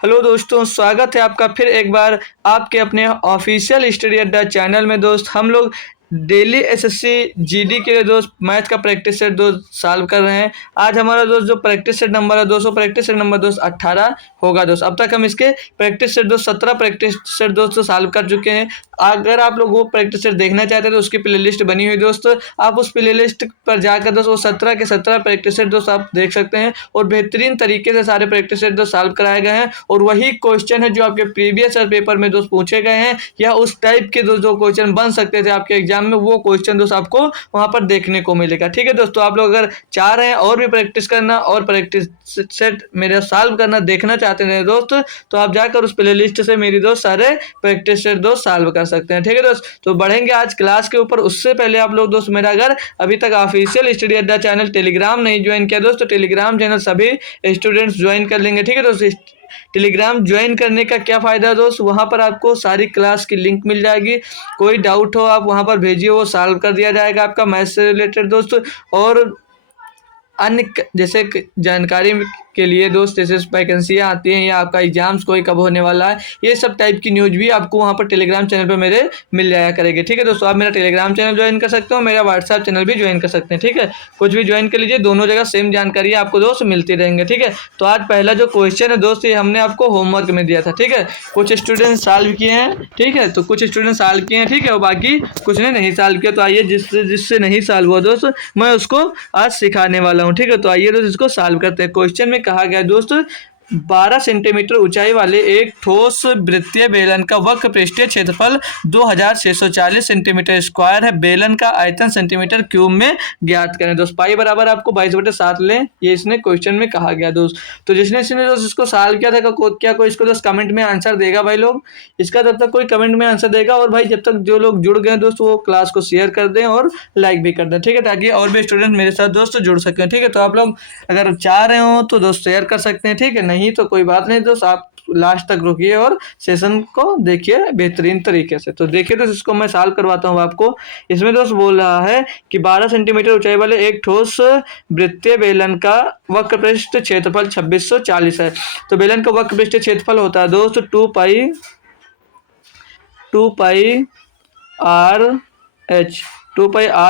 Hello दोस्तों, स्वागत है आपका फिर एक बार आपके अपने ऑफिशियल स्टडी अड्डा चैनल में। दोस्त हम लोग डेली एसएससी जीडी के लिए दोस्त मैथ का प्रैक्टिस सेट दोस्त सॉल्व कर रहे हैं। आज हमारा दोस्त जो प्रैक्टिस सेट नंबर है दोस्तों, प्रैक्टिस सेट नंबर दोस्त 18 होगा दोस्त। अब तक हम इसके प्रैक्टिस सेट दोस्त 17 प्रैक्टिस सेट दोस्त सॉल्व कर चुके हैं। अगर आप लोग वो प्रैक्टिस सेट देखना चाहते हैं तो उसकी प्लेलिस्ट बनी हुई दोस्त, आप उस प्लेलिस्ट पर जाकर दोस्त वो 17 के 17 प्रैक्टिस सेट दोस्त आप देख सकते हैं और बेहतरीन तरीके से सारे प्रैक्टिस सेट दोस्त सॉल्व कराए गए हैं। और वही क्वेश्चन है जो आपके प्रीवियस ईयर पेपर में दोस्त पूछे गए हैं, या उस टाइप के दोस्त जो क्वेश्चन बन सकते थे आपके एग्जाम में, वो क्वेश्चन दोस्त आपको वहां पर देखने को मिलेगा। ठीक है दोस्तों, आप लोग अगर चाह रहे हैं और भी प्रैक्टिस करना और प्रैक्टिस सेट मेरे सॉल्व करना देखना चाहते हैं दोस्त, तो आप जाकर उस प्लेलिस्ट से मेरी दोस्त सारे प्रैक्टिस सेट दोस्त सॉल्व कर सकते हैं। ठीक है दोस्त, तो बढ़ेंगे आज क्लास के ऊपर। उससे पहले आप लोग दोस्त मेरा अगर अभी तक ऑफिशियल स्टडी अड्डा चैनल टेलीग्राम नहीं ज्वाइन किया दोस्त, तो टेलीग्राम चैनल सभी स्टूडेंट्स ज्वाइन कर लेंगे। ठीक है दोस्त, टेलीग्राम ज्वाइन करने का क्या फ़ायदा है दोस्त, वहाँ पर आपको सारी क्लास की लिंक मिल जाएगी। कोई डाउट हो आप वहाँ पर भेजिए, वो सॉल्व कर दिया जाएगा आपका मैथ से रिलेटेड दोस्त। और अन्य जैसे जानकारी के लिए दोस्त, जैसे वैकेंसियाँ आती हैं या आपका एग्जाम्स कोई कब होने वाला है, ये सब टाइप की न्यूज़ भी आपको वहाँ पर टेलीग्राम चैनल पर मेरे मिल जाया करेगी। ठीक है दोस्तों, आप मेरा टेलीग्राम चैनल ज्वाइन कर सकते हो, मेरा व्हाट्सएप चैनल भी ज्वाइन कर सकते हैं। ठीक है, कुछ भी ज्वाइन कर लीजिए, दोनों जगह सेम जानकारी आपको दोस्त मिलती रहेंगे। ठीक है, तो आज पहला जो क्वेश्चन है दोस्त, ये हमने आपको होमवर्क में दिया था। ठीक है, कुछ स्टूडेंट सॉल्व किए हैं। ठीक है, तो कुछ स्टूडेंट सॉल्व किए हैं, ठीक है, और बाकी कुछ ने नहीं सॉल्व किया। तो आइए जिससे नहीं सॉल्व हुआ दोस्त, मैं उसको आज सिखाने वाला हूँ। ठीक है, तो आइए दोस्त इसको सॉल्व करते हैं। क्वेश्चन में कहा गया दोस्त, 12 सेंटीमीटर ऊंचाई वाले एक ठोस वृत्तीय बेलन का वक्र पृष्ठीय क्षेत्रफल 2640 सेंटीमीटर स्क्वायर है। बेलन का आयतन सेंटीमीटर क्यूब में ज्ञात करें दोस्त। पाई बराबर आपको 22/7 लें, ये इसने क्वेश्चन में कहा गया दोस्त। तो जिसने दोस्त इसको सॉल्व किया था, क्या कोई इसको दोस्त कमेंट में आंसर देगा भाई लोग? इसका तब तक कोई कमेंट में आंसर देगा। और भाई जब तक जो लोग जुड़ गए दोस्त, वो क्लास को शेयर कर दें और लाइक भी कर दें। ठीक है, ताकि और भी स्टूडेंट मेरे साथ दोस्त जुड़ सकें। ठीक है, तो आप लोग अगर चाह रहे हो तो दोस्त शेयर कर सकते हैं। ठीक है, नहीं तो कोई बात नहीं दोस्त, आप लास्ट तक रुकिए और सेशन को देखिए बेहतरीन तरीके से। तो देखिए दोस्त, इसको मैं सॉल्व करवाता हूँ आपको। इसमें दोस्त बोल रहा है कि 12 सेंटीमीटर ऊंचाई वाले एक ठोस वृत्तीय बेलन का वक्र पृष्ठ क्षेत्रफल 2640 है। तो बेलन का वक्र पृष्ठ क्षेत्रफल होता है दोस्त 2 पाई आर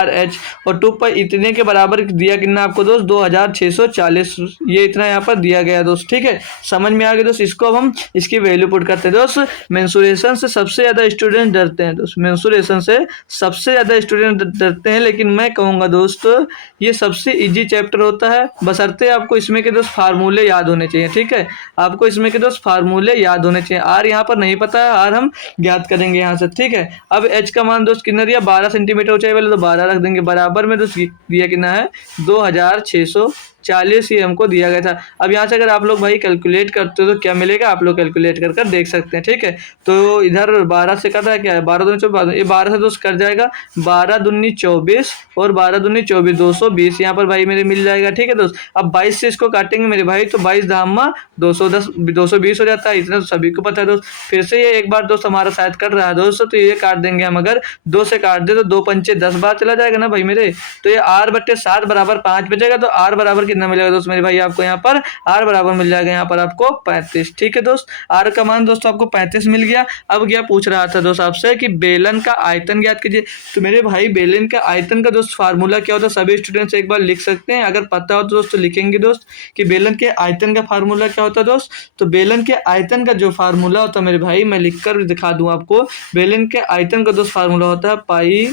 एच, और 2 पाई इतने के बराबर दिया कितना आपको दोस्त 2640, ये इतना यहाँ पर दिया गया दोस्त। ठीक है, समझ में आ गया दोस्त। इसको अब हम इसकी वैल्यू पुट करते हैं दोस्त। मेंसुरेशन से सबसे ज़्यादा स्टूडेंट डरते हैं दोस्त, मेंसुरेशन से सबसे ज़्यादा स्टूडेंट डरते हैं। लेकिन मैं कहूँगा दोस्त, ये सबसे ईजी चैप्टर होता है, बशर्ते आपको इसमें के दोस्त फार्मूले याद होने चाहिए। ठीक है, आपको इसमें के दोस्त फार्मूले याद होने चाहिए। आर यहाँ पर नहीं पता है, आर हम ज्ञात करेंगे यहाँ से। ठीक है, अब एच का मान दोस्त कितना दिया, 12 सेंटीमीटर ऊंचाई वाले, तो 12 रख देंगे। बराबर में दोस्त दिया कितना है 2640 ही हमको दिया गया था। अब यहाँ से अगर आप लोग भाई कैलकुलेट करते हो तो क्या मिलेगा, आप लोग कैलकुलेट कर देख सकते हैं। ठीक है, तो इधर 12 से कर रहा है क्या है, 12 दूनी 24, ये 12 से दोस्त कर जाएगा 12 दूनी 24 और 12 दूनी 24, 220 यहाँ पर भाई मेरे मिल जाएगा। ठीक है दोस्त, अब 22 से इसको काटेंगे मेरे भाई, तो 22 धामा 210, 220 हो जाता है। इतना तो सभी को पता है दोस्त। फिर से ये एक बार दोस्त हमारा शायद कर रहा है दोस्तों, तो ये काट देंगे हम। अगर 2 से काट दे तो 2 पंचे 10 बार चला जाएगा ना भाई मेरे, तो ये r/7 बराबर 5 बचेगा। तो r बराबर कितना मिलेगा दोस्त मेरे भाई, आपको यहाँ पर r बराबर मिल जाएगा यहाँ पर आपको 35। ठीक है दोस्त, r का मान दोस्तों आपको 35 मिल गया। अब क्या पूछ रहा था दोस्त आपसे कि बेलन का आयतन ज्ञात कीजिए। तो मेरे भाई बेलन का आयतन का दोस्त फार्मूला क्या होता है, सभी स्टूडेंट्स एक बार लिख सकते हैं। अगर पता हो तो दोस्त लिखेंगे दोस्त कि बेलन के आयतन का फार्मूला क्या होता है दोस्त। तो बेलन के आयतन का जो फार्मूला होता है मेरे भाई, मैं लिख कर दिखा दूं आपको। बेलन के आयतन का दोस्त फार्मूला होता है पाई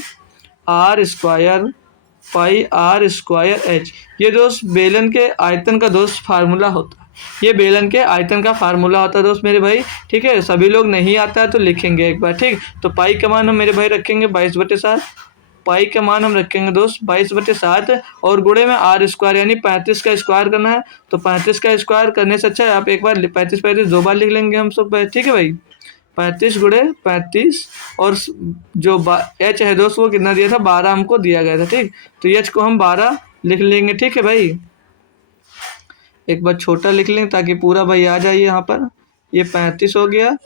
आर स्क्वायर एच। ये दोस्त बेलन के आयतन का दोस्त फार्मूला होता है, ये बेलन के आयतन का फार्मूला होता है दोस्त मेरे भाई। ठीक है, सभी लोग नहीं आता है तो लिखेंगे एक बार। ठीक, तो पाई का मान हम मेरे भाई रखेंगे 22/7, पाई का मान हम रखेंगे दोस्त 22/7, और गुणे में आर स्क्वायर यानी 35 का स्क्वायर करना है। तो 35 का स्क्वायर करने से अच्छा है आप एक बार 35 दो बार लिख लेंगे हम सब। ठीक है भाई, 35 गुणे 35, और जो एच है दोस्त वो कितना दिया था, 12 हमको दिया गया था। ठीक, तो एच को हम 12 लिख लेंगे। ठीक है भाई, एक बार छोटा लिख लेंगे ताकि पूरा भाई आ जाइए यहाँ पर। ये 35 हो गया,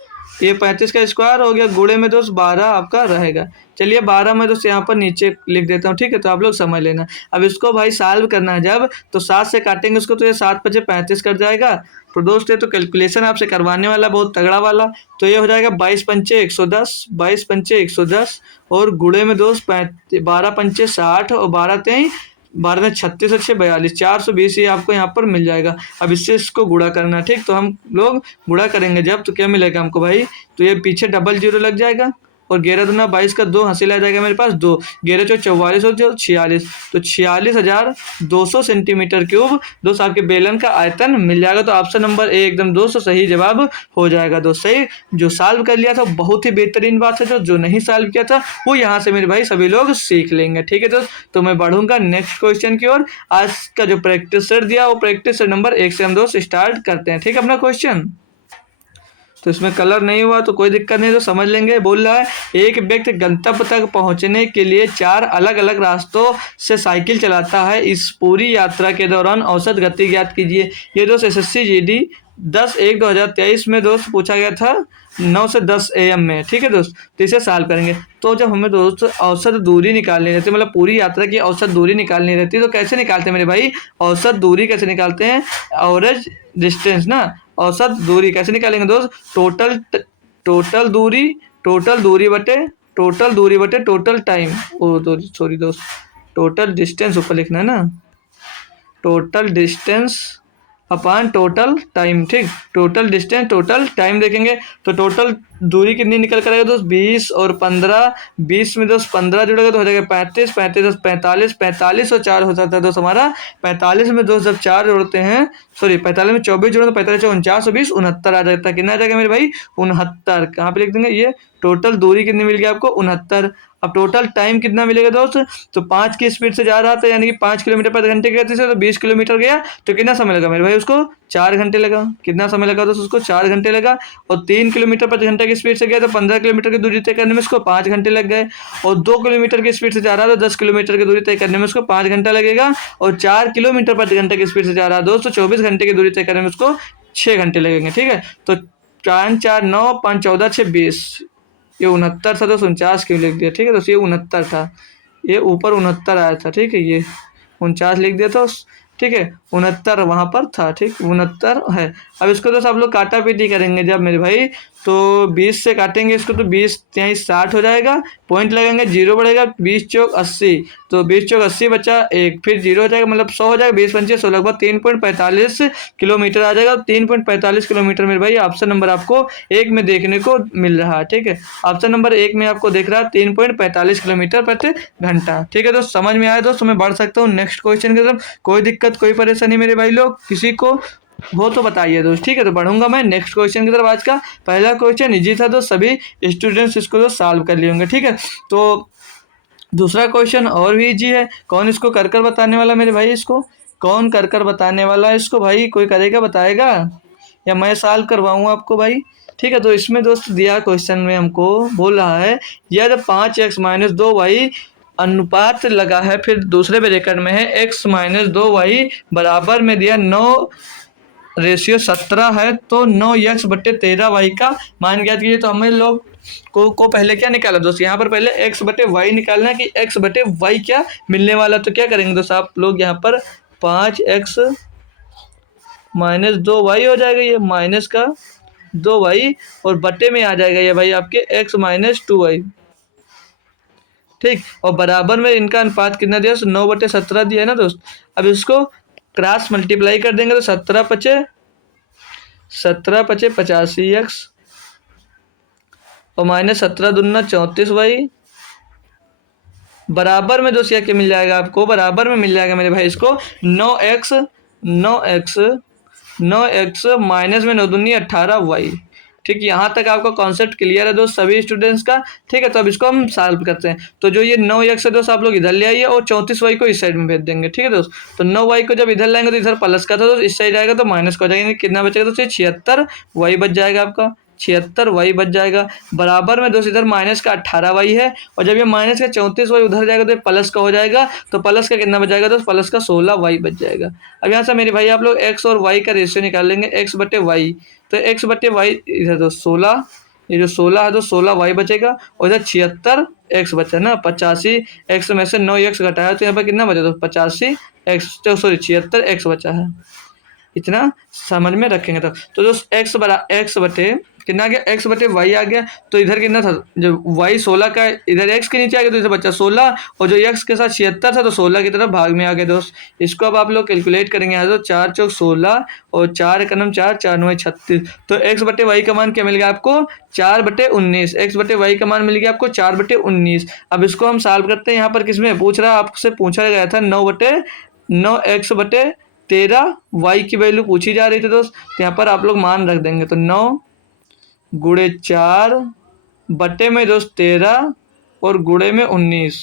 ये 35 का स्क्वायर हो गया, गुणे में दोस्त 12 आपका रहेगा। चलिए 12 में दोस्त यहाँ पर नीचे लिख देता हूँ। ठीक है, तो आप लोग समझ लेना। अब इसको भाई सॉल्व करना है जब, तो 7 से काटेंगे उसको, तो ये 7 × 5 = 35 कर जाएगा। तो दोस्त ये तो कैलकुलेशन आपसे करवाने वाला बहुत तगड़ा वाला। तो ये हो जाएगा 22 पंचे 110, 22 पंचे 110 और गुणे में दोस्त 12 पंचे 60 और 12 तेई 12 में 36 अच्छे 42, 420 ये आपको यहाँ पर मिल जाएगा। अब इससे इसको गुणा करना है, ठीक। तो हम लोग गुणा करेंगे जब, तो क्या मिलेगा हमको भाई, तो ये पीछे डबल जीरो लग जाएगा और 11 दूना 22 का 2 हासिल आ जाएगा मेरे पास 2, 11 चौ 44 और 46, तो 46,200 सेंटीमीटर क्यूब दोस्त आपके बेलन का आयतन मिल जाएगा। तो ऑप्शन नंबर ए एकदम दोस्त सही जवाब हो जाएगा दोस्त। सही, जो सॉल्व कर लिया था बहुत ही बेहतरीन बात है, जो नहीं सॉल्व किया था वो यहाँ से मेरे भाई सभी लोग सीख लेंगे, ठीक है दोस्त। तो मैं बढ़ूंगा नेक्स्ट क्वेश्चन की ओर। आज का जो प्रैक्टिस सेट दिया वो प्रैक्टिस सेट नंबर 1 से हम दोस्त स्टार्ट करते हैं, ठीक है। अपना क्वेश्चन तो इसमें कलर नहीं हुआ तो कोई दिक्कत नहीं, तो समझ लेंगे। बोल रहा है एक व्यक्ति गंतव्य तक पहुंचने के लिए 4 अलग अलग रास्तों से साइकिल चलाता है। इस पूरी यात्रा के दौरान औसत गति ज्ञात कीजिए। ये दोस्त एसएससी जीडी 10/1/2023 में दोस्त पूछा गया था 9 से 10 AM में, ठीक है दोस्त। तो इसे सॉल्व करेंगे। तो जब हमें दोस्त औसत दूरी निकालनी रहती है, मतलब पूरी यात्रा की औसत दूरी निकालनी रहती है, तो कैसे निकालते हैं मेरे भाई, औसत दूरी कैसे निकालते हैं, एवरेज डिस्टेंस ना, औसत दूरी कैसे निकालेंगे दोस्त, टोटल दूरी बटे टोटल टाइम, सॉरी दोस्त, टोटल डिस्टेंस ऊपर लिखना है ना, total distance upon total time, ठीक। टोटल डिस्टेंस टोटल टाइम देखेंगे तो टोटल दूरी कितनी निकल कर आएगा दोस्त, 20 और 15, 20 में दोस्त 15 जुड़ेगा तो हो जाएगा 35, 35 दोस्त 45, 45 और 4 हो जाता है दोस्त हमारा 45 में दोस्त जब 4 जोड़ते हैं, सॉरी 45 में 24 जोड़े तो 45 49 और 20 69 आ जाता है। कितना आ जाएगा मेरे भाई, 69। कहाँ पे लिख देंगे, ये टोटल दूरी कितनी मिल गई आपको, 69। अब टोटल टाइम कितना मिलेगा दोस्त, तो 5 की स्पीड से जा रहा था, यानी कि 5 किलोमीटर पर घंटे की गति से, तो 20 किलोमीटर गया तो कितना समय लगा मेरे भाई, उसको 4 घंटे लगा। कितना समय लगा दोस्त, उसको 4 घंटे लगा। और 3 किलोमीटर पर घंटे की स्पीड से गया तो 15 किलोमीटर की दूरी तय करने में उसको 5 घंटे लग गए। और 2 किलोमीटर की स्पीड से जा रहा है तो 10 किलोमीटर की दूरी तय करने में उसको 5 घंटा लगेगा। और 4 किलोमीटर पर घंटे की स्पीड से जा रहा है दोस्तों 24 घंटे की दूरी तय करने में उसको 6 घंटे लगेंगे, ठीक है। तो 4 4 9 5 14 6 20, ये 69 था दोस्त, 49 क्यों लिख दिया, ठीक है दोस्त, ये 69 था, ये ऊपर 69 आया था, ठीक है, ये 49 लिख दिया था, ठीक है, 69 वहाँ पर था, ठीक, 69 है। अब इसको तो सब लोग काटा पीटी करेंगे जब मेरे भाई, तो 20 से काटेंगे इसको तो 20 यहाँ 60 हो जाएगा, पॉइंट लगाएंगे, जीरो बढ़ेगा, 20 चौक 80, तो 20 चौक 80 बचा एक, फिर जीरो हो जाएगा, मतलब 100 हो जाएगा, 20 पंचे 100, लगभग 3.45 किलोमीटर आ जाएगा। 3.45 किलोमीटर मेरे भाई ऑप्शन नंबर आपको 1 में देखने को मिल रहा है, ठीक है। ऑप्शन नंबर 1 में आपको देख रहा है 3.45 किलोमीटर प्रति घंटा, ठीक है दोस्त। समझ में आया दोस्त, मैं बढ़ सकता हूँ नेक्स्ट क्वेश्चन की तरफ। कोई दिक्कत कोई परेशानी मेरे भाई लोग किसी को हो तो बताइए दोस्त, ठीक है। तो बढ़ूंगा मैं नेक्स्ट क्वेश्चन की तरफ। आज का पहला क्वेश्चन इजी था दोस्त, सभी स्टूडेंट्स इसको तो सॉल्व कर लिए होंगे, ठीक है। तो दूसरा क्वेश्चन और भी इजी है। कौन इसको कर कर बताने वाला मेरे भाई, इसको कौन कर कर बताने वाला है इसको भाई, कोई करेगा बताएगा या मैं सॉल्व करवाऊँ आपको भाई, ठीक है। तो इसमें दोस्त दिया क्वेश्चन में हमको बोल रहा है यदि 5x - 2y अनुपात लगा है, फिर दूसरे ब्रैकेट में है x - 2y बराबर में दिया 9:17 है, तो 9x/13y का मान ज्ञात कीजिए। तो हमें लोग को पहले क्या निकाला दोस्त, यहाँ पर पहले x/y निकालना कि x/y क्या मिलने वाला। तो क्या करेंगे दोस्त आप लोग, यहाँ पर 5x - 2y हो जाएगा, ये माइनस का 2y और बटे में आ जाएगा ये भाई आपके x - 2y, ठीक। और बराबर में इनका अनुपात कितना दिया, 9/17 दिया है ना दोस्त। अब इसको क्रॉस मल्टीप्लाई कर देंगे तो 17 पचे 85x और -17 दूना 34y बराबर में दोस्त क्या मिल जाएगा आपको, बराबर में मिल जाएगा मेरे भाई इसको 9x माइनस में 9 दूनी 18y, ठीक। यहाँ तक आपका कॉन्सेप्ट क्लियर है दोस्त सभी स्टूडेंट्स का, ठीक है। तो अब इसको हम सॉल्व करते हैं। तो जो ये 9x है दोस्त आप लोग इधर ले आइए और 34y को इस साइड में भेज देंगे, ठीक है दोस्त। तो 9y को जब इधर लाएंगे तो इधर प्लस का था दोस्त, इस साइड आएगा तो माइनस का हो जाएगा, कितना बचेगा दोस्त, 76y बच जाएगा आपका, 76y बच जाएगा। बराबर में दोस्त इधर माइनस का 18y है और जब ये माइनस का 34y उधर जाएगा तो ये प्लस का हो जाएगा, तो प्लस का कितना बच जाएगा दोस्त, प्लस का 16y बच जाएगा। अब यहाँ से मेरे भाई आप लोग x और y का रेशियो निकाल लेंगे, x/y, तो x/y इधर दोस्त 16, ये जो 16 है तो 16y बचेगा और इधर 76x बचा ना, 85x में से 9x घटाया तो यहाँ पर कितना बचा, तो 85x, तो सॉरी 76x बचा है। इतना समझ में रखेंगे तो दोस्त एक्स बटे कितना आ गया, एक्स बटे वाई आ गया। तो इधर कितना था, जब वाई 16 का इधर एक्स के नीचे आ गया तो इधर बच्चा 16, और जो एक्स के साथ 76 था तो 16 की तरफ भाग में आ गया दोस्त। इसको अब आप लोग कैलकुलेट करेंगे यहाँ तो 4 चौक 16 और 4 एक नम 4 4 9 36। तो एक्स बटे वाई का मान क्या मिल गया आपको, 4/19। एक्स बटे वाई का मान मिल गया आपको 4/19। अब इसको हम सॉल्व करते हैं। यहाँ पर किसमें पूछ रहा है, आपसे पूछा गया था 9/9 एक्स बटे 13 वाई की वैल्यू पूछी जा रही थी दोस्त। तो यहाँ पर आप लोग मान रख देंगे, तो 9 गुणे 4 बटे में दोस्त 13 और गुणे में 19।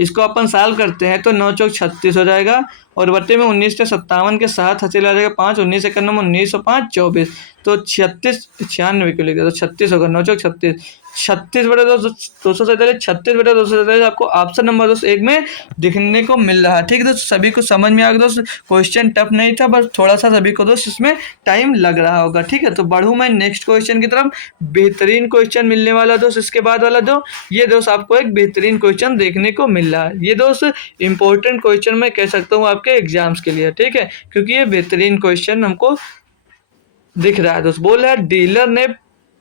इसको अपन सॉल्व करते हैं तो 9 चौक 36 हो जाएगा, और बट्टे में 19 के 57 के साथ चला जाएगा 5, 19 एक नंबर 19 और 5 24। तो 36 96 क्यों लिख दिया, तो 36 होगा, 9 चौक 36, 36 बटे 247, 36 बटे 247 आपको ऑप्शन नंबर दोस्त 1 में दिखने को मिल रहा है। ठीक है दोस्त, सभी को समझ में आ गया दोस्त, क्वेश्चन टफ नहीं था, बस थोड़ा सा सभी को दोस्त इसमें टाइम लग रहा होगा। ठीक है, तो बढ़ूँ मैं नेक्स्ट क्वेश्चन की तरफ। बेहतरीन क्वेश्चन मिलने वाला दोस्त इसके बाद वाला दो, ये दोस्त आपको एक बेहतरीन क्वेश्चन देखने को मिल रहा है। ये दोस्त इंपॉर्टेंट क्वेश्चन मैं कह सकता हूँ आपके एग्जाम्स के लिए। ठीक है, क्योंकि ये बेहतरीन क्वेश्चन हमको दिख रहा है दोस्त। बोल रहा है डीलर ने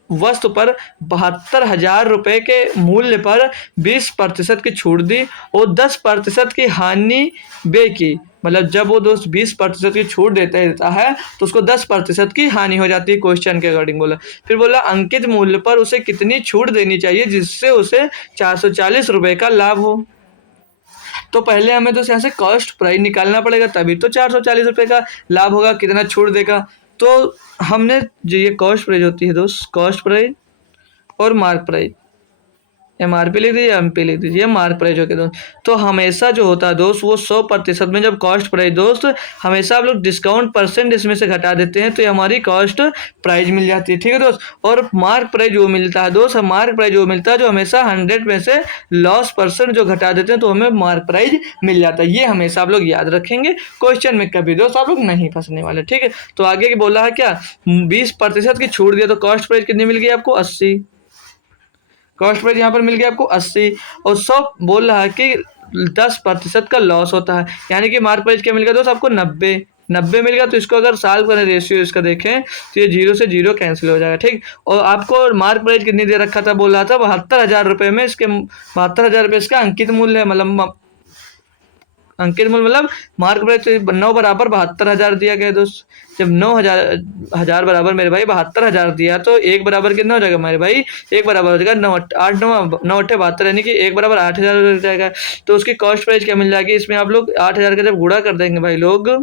वस्तु पर 72,000 रुपए के मूल्य पर 20% की छूट दी और 10% की हानि बे की। मतलब जब वो दोस्त 20% की छूट देता है तो उसको 10% की हानि हो जाती है, क्वेश्चन के अकॉर्डिंग बोला। फिर बोला अंकित मूल्य पर उसे कितनी छूट देनी चाहिए जिससे उसे 440 रुपए का लाभ हो। तो पहले हमें तो यहाँ से कॉस्ट प्राइस निकालना पड़ेगा, तभी तो 440 रुपए का लाभ होगा, कितना छूट देगा। तो हमने जो ये कॉस्ट प्राइस होती है दोस्त, कॉस्ट प्राइस और मार्क प्राइस, एमआरपी लिख दीजिए, एमपी लिख दीजिए, मार्क प्राइस हो गया दोस्त। तो हमेशा जो होता है दोस्त वो 100% में, जब कॉस्ट प्राइस दोस्त हमेशा आप लोग डिस्काउंट परसेंट इसमें से घटा देते हैं तो ये हमारी कॉस्ट प्राइस मिल जाती है। ठीक है दोस्त, और मार्क प्राइस जो मिलता है दोस्त, मार्क प्राइस जो मिलता है जो हमेशा 100 में से लॉस परसेंट जो घटा देते हैं तो हमें मार्क प्राइस मिल जाता है। ये हमेशा आप लोग याद रखेंगे, क्वेश्चन में कभी दोस्त आप लोग नहीं फंसने वाले। ठीक है, तो आगे की बोला है क्या, 20% की छूट दिया तो कॉस्ट प्राइस कितनी मिल गई आपको, 80। कॉस्ट प्राइस यहाँ पर मिल गया आपको 80, और 100 बोल रहा है कि 10% का लॉस होता है, यानी कि मार्क प्राइस क्या मिल गया दोस्त आपको, 90 मिल गया। तो इसको अगर सॉल्व करें, रेशियो इसका देखें तो ये 0 से 0 कैंसिल हो जाएगा। ठीक, और आपको मार्क प्राइस कितनी दे रखा था, बोल रहा था 72,000 रुपये में, इसके 72,000 रुपये इसका अंकित मूल्य है। मतलब अंकित मूल्य मतलब मार्क प्राइस 9 बराबर 72,000 दिया गया दोस्त। जब 9,000 बराबर मेरे भाई 72,000 दिया तो 1 बराबर कितना हो जाएगा मेरे भाई, 1 बराबर हो जाएगा 9 8 9 9 8 72, यानी कि 1 बराबर 8,000 हो जाएगा। तो उसकी कॉस्ट प्राइस क्या मिल जाएगी, इसमें आप लोग 8,000 का जब गुणा कर देंगे भाई लोग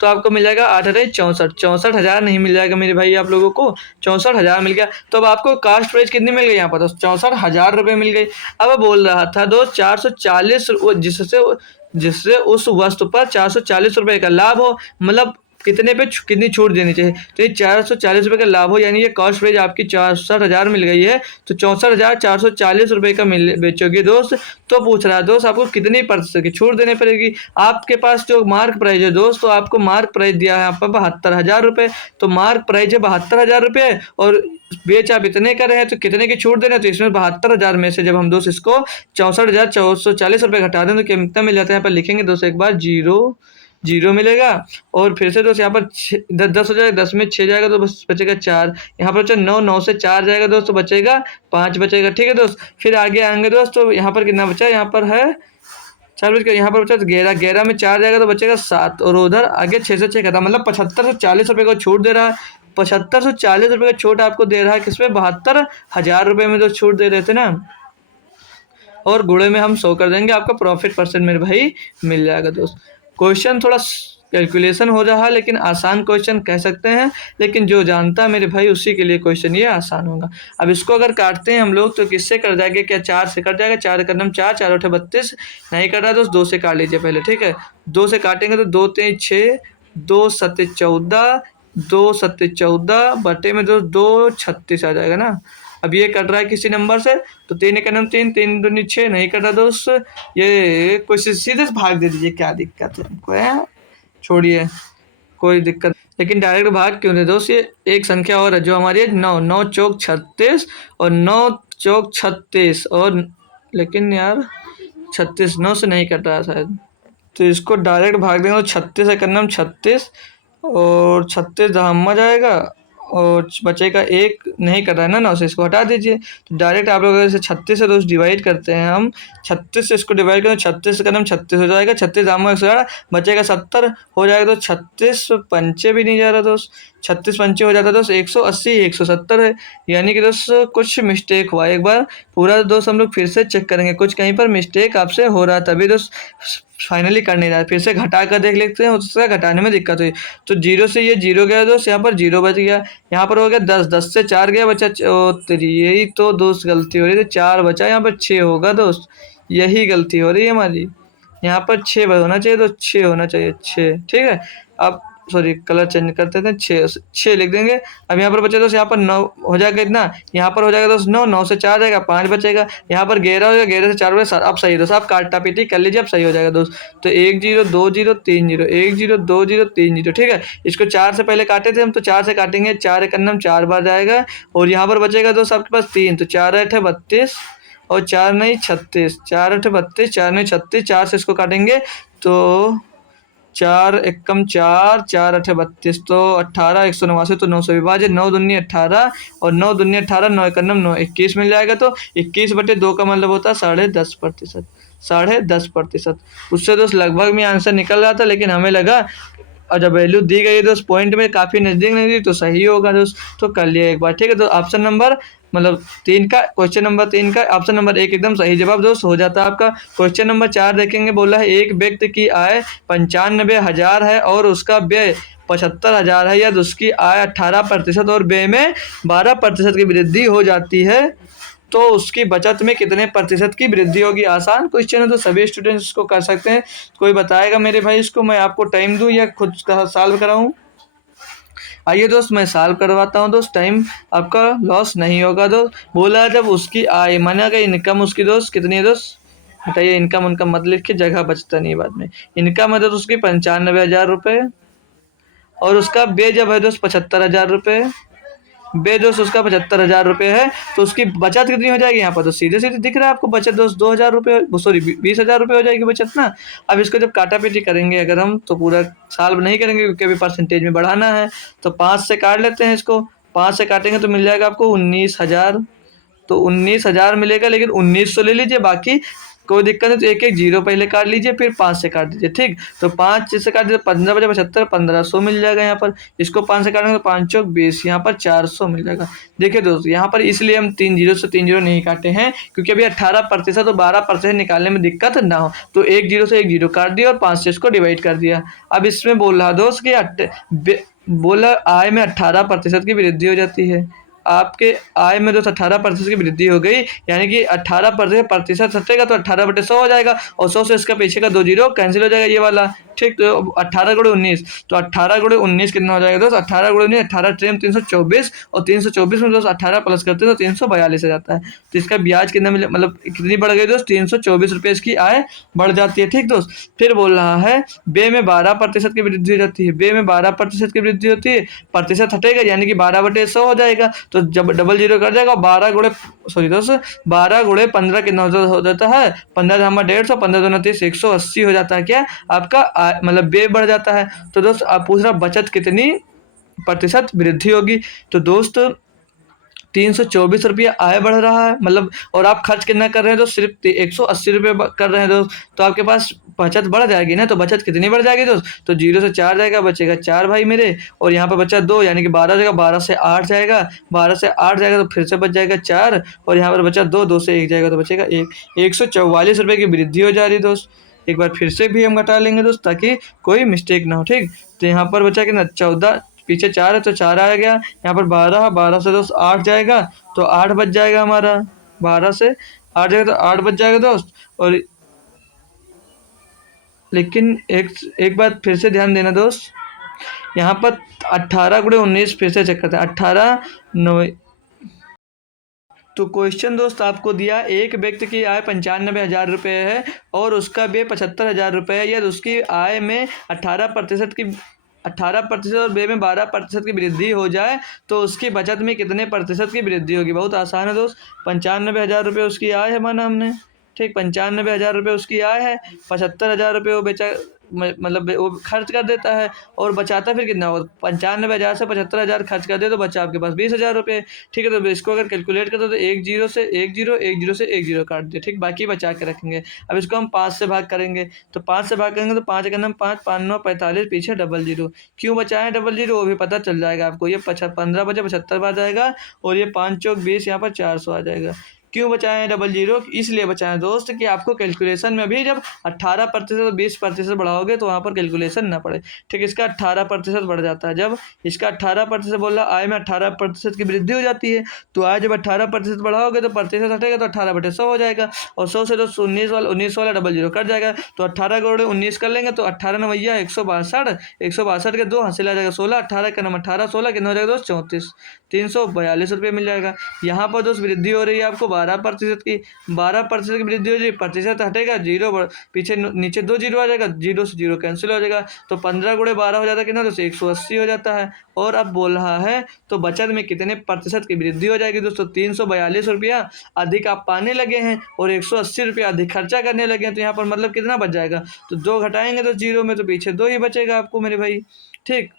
तो आपको मिल जाएगा 8,64, 64,000 नहीं मिल जाएगा मेरे भाई आप लोगों को, 64,000 मिल गया। तो अब आपको कास्ट प्राइस कितनी मिल गई यहाँ पर, 64,000 रुपये मिल गई। अब बोल रहा था दोस्त 440, जिससे उस वस्तु पर 440 रुपये का लाभ हो, मतलब कितने पे कितनी छूट देनी चाहिए। तो ये 440 रुपये का लाभ हो, यानी ये कॉस्ट प्राइस आपकी 64,000 मिल गई है, तो 64,440 रुपये का मिल बेचोगे दोस्त। तो पूछ रहा है दोस्त आपको कितनी % की छूट देनी पड़ेगी। आपके पास जो मार्क प्राइस है दोस्त, तो आपको मार्क प्राइस दिया है यहाँ पर 72,000 रुपये, तो मार्क प्राइस है 72,000 रुपये, और बेच आप इतने का रहे हैं तो कितने की छूट दे रहे हैं, तो इसमें 72,000 में से जब हम दोस्त इसको 64,440 रुपये घटा दें तो कितना मिल जाता है, यहाँ पर लिखेंगे दोस्त एक बार 0 मिलेगा, और फिर से दोस्त यहाँ पर 10 हो जाएगा, 10 में 6 जाएगा तो बस बचेगा 4, यहाँ पर बच्चा 9 से 4 जाएगा दोस्त तो बचेगा 5 बचेगा। ठीक है दोस्त, फिर आगे आएंगे दोस्त तो यहाँ पर कितना बचा, यहाँ पर है 4 बच गया, यहाँ पर बचा 11 में 4 जाएगा तो बचेगा 7, और उधर आगे 6 से 6 खत्म, मतलब 75 से 40 रुपये का छूट दे रहा है। 75 से 40 रुपये का छूट आपको दे रहा है किसमें, 72,000 रुपये में तो छूट दे रहे थे ना, और गुणे में हम 100 कर देंगे, आपका प्रॉफिट परसेंट मेरे भाई मिल जाएगा दोस्त। क्वेश्चन थोड़ा कैलकुलेशन हो रहा है लेकिन आसान क्वेश्चन कह सकते हैं, लेकिन जो जानता है मेरे भाई उसी के लिए क्वेश्चन ये आसान होगा। अब इसको अगर काटते हैं हम लोग तो किससे कर जाएंगे, क्या 4 से कट जाएगा, 4 कदम 4 4 8 32 नहीं कट रहा है दोस्त, 2 से काट लीजिए पहले। ठीक है, 2 से काटेंगे तो 2 3 6, 2 7 14, 2 7 14 बटे में दोस्त 2 36 आ जाएगा ना। अब ये कट रहा है किसी नंबर से तो 3 एक नंबर 3 3 दूनी 6 नहीं कटा दोस्त, ये कोई सीधे भाग दे दीजिए, क्या दिक्कत है हमको है, छोड़िए कोई दिक्कत। लेकिन डायरेक्ट भाग क्यों दे दोस्त, ये एक संख्या और है जो हमारी है 9 9 चौक 36 और 9 चौक 36, और लेकिन यार 36 9 से नहीं कट रहा शायद, तो इसको डायरेक्ट भाग देंगे तो 36 है करना, 36 और 36 दहामा जाएगा और बचेगा एक, नहीं कर रहा है ना 9 से, इसको हटा दीजिए। तो डायरेक्ट आप लोग इसे 36 से दोस्त डिवाइड करते हैं हम, 36 से इसको डिवाइड करें, 36 का नाम 36 हो जाएगा, 36 दाम 111 बचेगा 70 हो जाएगा। तो 36 पंचे भी नहीं जा रहा दोस्त, 36 पंचे हो जाता दोस्त 180, 170 है, यानी कि दोस्त कुछ मिस्टेक हुआ। एक बार पूरा दोस्त हम लोग फिर से चेक करेंगे, कुछ कहीं पर मिस्टेक आपसे हो रहा है तभी दोस्त फाइनली कर नहीं रहा है। फिर से घटा कर देख लेते हैं, उसका घटाने में दिक्कत हुई। तो 0 से ये 0 गया दोस्त, यहाँ पर 0 बच गया, यहाँ पर हो गया 10, 10 से 4 गया बचा यही तो दोस्त गलती हो रही थी, 4 बचा, यहाँ पर 6 होगा दोस्त, यही गलती हो रही है हमारी। यहाँ पर 6 होना चाहिए, तो 6 होना चाहिए, 6 ठीक है। अब सॉरी कलर चेंज करते थे, 6 लिख देंगे। अब यहाँ पर बचे दोस्त, यहाँ पर 9 हो जाएगा इतना, यहाँ पर हो जाएगा दोस्त 9, 9 से 4 जाएगा 5 बचेगा, यहाँ पर 11 हो जाएगा, 11 से 4 बचेगा। अब सही है दोस्त, आप काटा पीटी कर लीजिए, अब सही हो जाएगा दोस्त। तो 1 0 2 0 3 0, 1 0 2 0 3 0 ठीक है। इसको 4 से पहले काटे थे हम, तो 4 से काटेंगे, 4 एक अन्नम 4 बार जाएगा और यहाँ पर बचेगा दोस्त आपके पास 3, तो 4 8 32 और 4 नहीं 36, 4 8 32, 4 नहीं 36, 4 से इसको काटेंगे तो 4 एकम 4, 4 8 32, तो 18 189, तो 9 से विभाजित, 9 दूनी 18 और 9 दूनी 18, 9 एक 9 21 मिल जाएगा। तो 21/2 का मतलब होता है 10.5%, 10.5%। उससे दोस्त लगभग में आंसर निकल रहा था, लेकिन हमें लगा और जब वैल्यू दी गई दोस्त पॉइंट में काफ़ी नज़दीक नहीं दी तो सही होगा दोस्त, तो कर लिया एक बार ठीक है। तो ऑप्शन नंबर मतलब 3 का, क्वेश्चन नंबर 3 का ऑप्शन नंबर 1 एकदम सही जवाब दोस्त हो जाता है आपका। क्वेश्चन नंबर 4 देखेंगे, बोला है एक व्यक्ति की आय 95,000 है और उसका व्यय 75,000 है, यदि उसकी आय 18% और व्यय में 12% की वृद्धि हो जाती है तो उसकी बचत में कितने प्रतिशत की वृद्धि होगी। आसान क्वेश्चन है तो सभी स्टूडेंट्स इसको कर सकते हैं। कोई बताएगा मेरे भाई इसको, मैं आपको टाइम दूं या खुद सॉल्व कराऊं? आइए दोस्त मैं सॉल्व करवाता हूं दोस्त, टाइम आपका लॉस नहीं होगा दोस्त। बोला जब उसकी आय माना गई इनकम उसकी दोस्त कितनी है दोस्त, हटाइए इनकम उनका मत लिखिए, जगह बचता नहीं बाद में। इनकम है दोस्त उसकी 95,000 रुपये और उसका व्यय जब है दोस्त 75,000 रुपये, बे दोस्त उसका 75,000 रुपये है, तो उसकी बचत कितनी हो जाएगी। यहाँ पर तो सीधे सीधे दिख रहा है आपको बचत दोस्त 2,000 रुपये, सॉरी 20,000 रुपये हो जाएगी बचत ना। अब इसको जब काटा पीटी करेंगे अगर हम, तो पूरा सॉल्व नहीं करेंगे क्योंकि अभी परसेंटेज में बढ़ाना है, तो 5 से काट लेते हैं इसको, 5 से काटेंगे तो मिल जाएगा आपको 19,000, तो 19,000 मिलेगा, लेकिन 1900 ले लीजिए, बाकी कोई दिक्कत नहीं। तो एक एक जीरो पहले काट लीजिए फिर 5 से काट दीजिए ठीक। तो 5 से काट दीजिए 15 बजे 75, 1500 मिल जाएगा यहाँ पर। इसको 5 से काटेंगे तो 5 चौक 20, यहाँ पर 400 मिल जाएगा। देखिए दोस्तों यहाँ पर इसलिए हम 3 जीरो से 3 जीरो नहीं काटे हैं क्योंकि अभी 18% और 12% निकालने में दिक्कत ना हो, तो 1 जीरो से 1 जीरो काट दिया और 5 से इसको डिवाइड कर दिया। अब इसमें बोल रहा दोस्त कि बोला आय में 18% की वृद्धि हो जाती है, आपके आय में जो 18% की वृद्धि हो गई, यानी कि 18% हटेगा तो 18/100 हो जाएगा और 100 से इसका पीछे का 2 जीरो कैंसिल हो जाएगा ये वाला ठीक। तो 18 गुणे 19, तो 18 गुणे 19 कितना हो जाएगा दोस्त, 18 गुणे 19, 18 ट्रेम 324 और 324 में दोस्त 18 प्लस करते हैं तो 342 हो जाता है। तो इसका ब्याज कितना मिले, मतलब कितनी बढ़ गई दोस्त, 324 रुपये इसकी आय बढ़ जाती है ठीक दोस्त। फिर बोल रहा है बे में 12% की वृद्धि हो जाती है, बे में 12% की वृद्धि होती है, प्रतिशत हटेगा यानी कि 12/100 हो जाएगा, तो जब डबल जीरो कर जाएगा 12 गुणे सॉरी दोस्त 12 गुणे 15 कितना हो जाता है, 15 जमा 150, 15 दूना 30, 180 हो जाता है क्या आपका मतलब बे बढ़ जाता है। तो दोस्त आप पूछ रहा बचत कितनी प्रतिशत वृद्धि होगी, तो दोस्त 324 रुपये आय बढ़ रहा है मतलब, और आप खर्च कितना कर रहे हैं तो सिर्फ 180 रुपये कर रहे हैं दोस्त, तो आपके पास बचत बढ़ जाएगी ना। तो बचत कितनी बढ़ जाएगी दोस्त, तो 0 से 4 जाएगा, बचेगा 4 भाई मेरे, और यहाँ पर बचा 2 यानी कि 12 जाएगा, 12 से 8 जाएगा, 12 से 8 जाएगा तो फिर से बच जाएगा 4, और यहाँ पर बचा 2, 2 से 1 जाएगा तो बचेगा 1। 144 रुपये की वृद्धि हो जा रही है दोस्त। एक बार फिर से भी हम घटा लेंगे दोस्त ताकि कोई मिस्टेक ना हो ठीक। तो यहाँ पर बचा कितना 14, पीछे 4 है तो 4 आ गया, यहाँ पर 12, 12 से दोस्त 8 जाएगा तो 8 बच जाएगा हमारा, 12 से 8 जाएगा तो 8 बच जाएगा दोस्त। और लेकिन एक बात फिर से ध्यान देना दोस्त, यहाँ पर 18 गुणे 19 फिर से चेक करते हैं, 18 9। तो क्वेश्चन दोस्त आपको दिया एक व्यक्ति की आय 95,000 रुपये है और उसका व्यय 75,000 रुपये है, यदि उसकी आय में 18% और व्यय में 12% की वृद्धि हो जाए तो उसकी बचत में कितने प्रतिशत की वृद्धि होगी। बहुत आसान है दोस्त, 95,000 रुपये उसकी आय है माना हमने, ठीक 95,000 रुपये उसकी आय है, 75,000 रुपये वो बेचा मतलब वो खर्च कर देता है और बचाता फिर कितना होगा 95,000 से 75,000 खर्च कर दे तो बचा आपके पास 20,000 रुपये। ठीक है, तो इसको अगर कैलकुलेट करते तो एक जीरो से एक जीरो, एक जीरो से एक जीरो काट दिया, ठीक, बाकी बचा के रखेंगे। अब इसको हम 5 से भाग करेंगे, तो 5 से भाग करेंगे तो 5 का नाम 5, 5 9 45, पीछे डबल जीरो। क्यों बचाएं डबल जीरो वो भी पता चल जाएगा आपको। ये 15 बचे 75 बार जाएगा और ये 5 चौक 20, यहाँ पर 400 आ जाएगा। क्यों बचाएं डबल जीरो? इसलिए बचाएं दोस्त कि आपको कैलकुलेशन में भी जब 18% और 20% बढ़ाओगे तो वहाँ पर कैलकुलेशन ना पड़े। ठीक, इसका 18% बढ़ जाता है। जब इसका 18% बोल रहा आय में 18% की वृद्धि हो जाती है, तो आय जब 18% बढ़ाओगे तो प्रतिशत हटेगा तो 18/100 हो जाएगा और 100 से तो 19 वाला डबल जीरो कट जाएगा। तो 18 गुणे 19 कर लेंगे तो 18 नवैया 162, 162 के 2 हासिल आ जाएगा 16, 18 का नाम 18, 16 कितना हो जाएगा दोस्त 34, 342 रुपये मिल जाएगा। यहाँ पर दोस्त वृद्धि हो रही है आपको 12% की, 12% की वृद्धि हो जाएगी, प्रतिशत हटेगा जीरो, पीछे नीचे 2 जीरो आ जाएगा, जीरो से जीरो कैंसिल हो जाएगा, तो 15 गुणे 12 हो जाता है कितना दोस्त 180 हो जाता है। और अब बोल रहा है तो बचत में कितने प्रतिशत की वृद्धि हो जाएगी दोस्तों 342 रुपया अधिक आप पाने लगे हैं और 180 रुपया अधिक खर्चा करने लगे हैं, तो यहाँ पर मतलब कितना बच जाएगा, तो 2 घटाएंगे तो जीरो में तो पीछे 2 ही बचेगा आपको मेरे भाई। ठीक,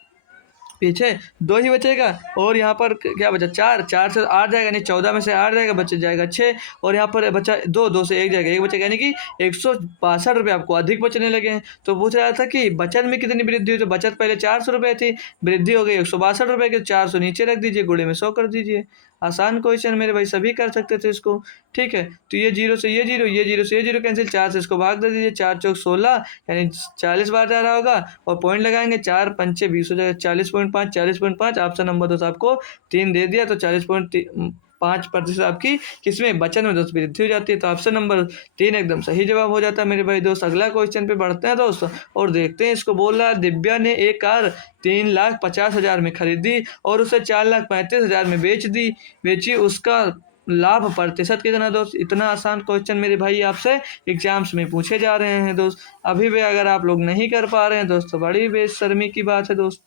पीछे 2 ही बचेगा और यहाँ पर क्या बचा 4, 4 से 8 जाएगा, यानी 14 में से 8 जाएगा, बच जाएगा 6 और यहाँ पर बचा 2, 2 से 1 जाएगा, 1 बचेगा, यानी कि 162 रुपये आपको अधिक बचने लगे हैं। तो पूछ रहा था कि बचत में कितनी वृद्धि हुई, तो बचत पहले 400 रुपये थी, वृद्धि हो गई 162 रुपये की, 400 नीचे रख दीजिए, गुणे में 100 कर दीजिए। आसान क्वेश्चन मेरे भाई, सभी कर सकते थे इसको। ठीक है, तो ये जीरो से ये जीरो, ये जीरो से ये जीरो कैंसिल, 4 से इसको भाग दे दीजिए, 4 चौक 16 यानी 40 बार जा रहा होगा और पॉइंट लगाएंगे, 4 पंचे 20 हो जाएगा, 40.5, 40.5। ऑप्शन नंबर दोस्त आपको 3 दे दिया, तो 40.5% आपकी किसमें बचत में दोस्त वृद्धि हो जाती है, तो ऑप्शन नंबर 3 एकदम सही जवाब हो जाता है मेरे भाई दोस्त। अगला क्वेश्चन पे बढ़ते हैं दोस्त और देखते हैं। इसको बोल रहा है दिव्या ने एक कार 3,50,000 में खरीदी और उसे 4,35,000 में बेची, उसका लाभ प्रतिशत कितना दोस्त। इतना आसान क्वेश्चन मेरे भाई आपसे एग्जाम्स में पूछे जा रहे हैं दोस्त, अभी भी अगर आप लोग नहीं कर पा रहे हैं दोस्त तो बड़ी बेशर्मी की बात है दोस्त।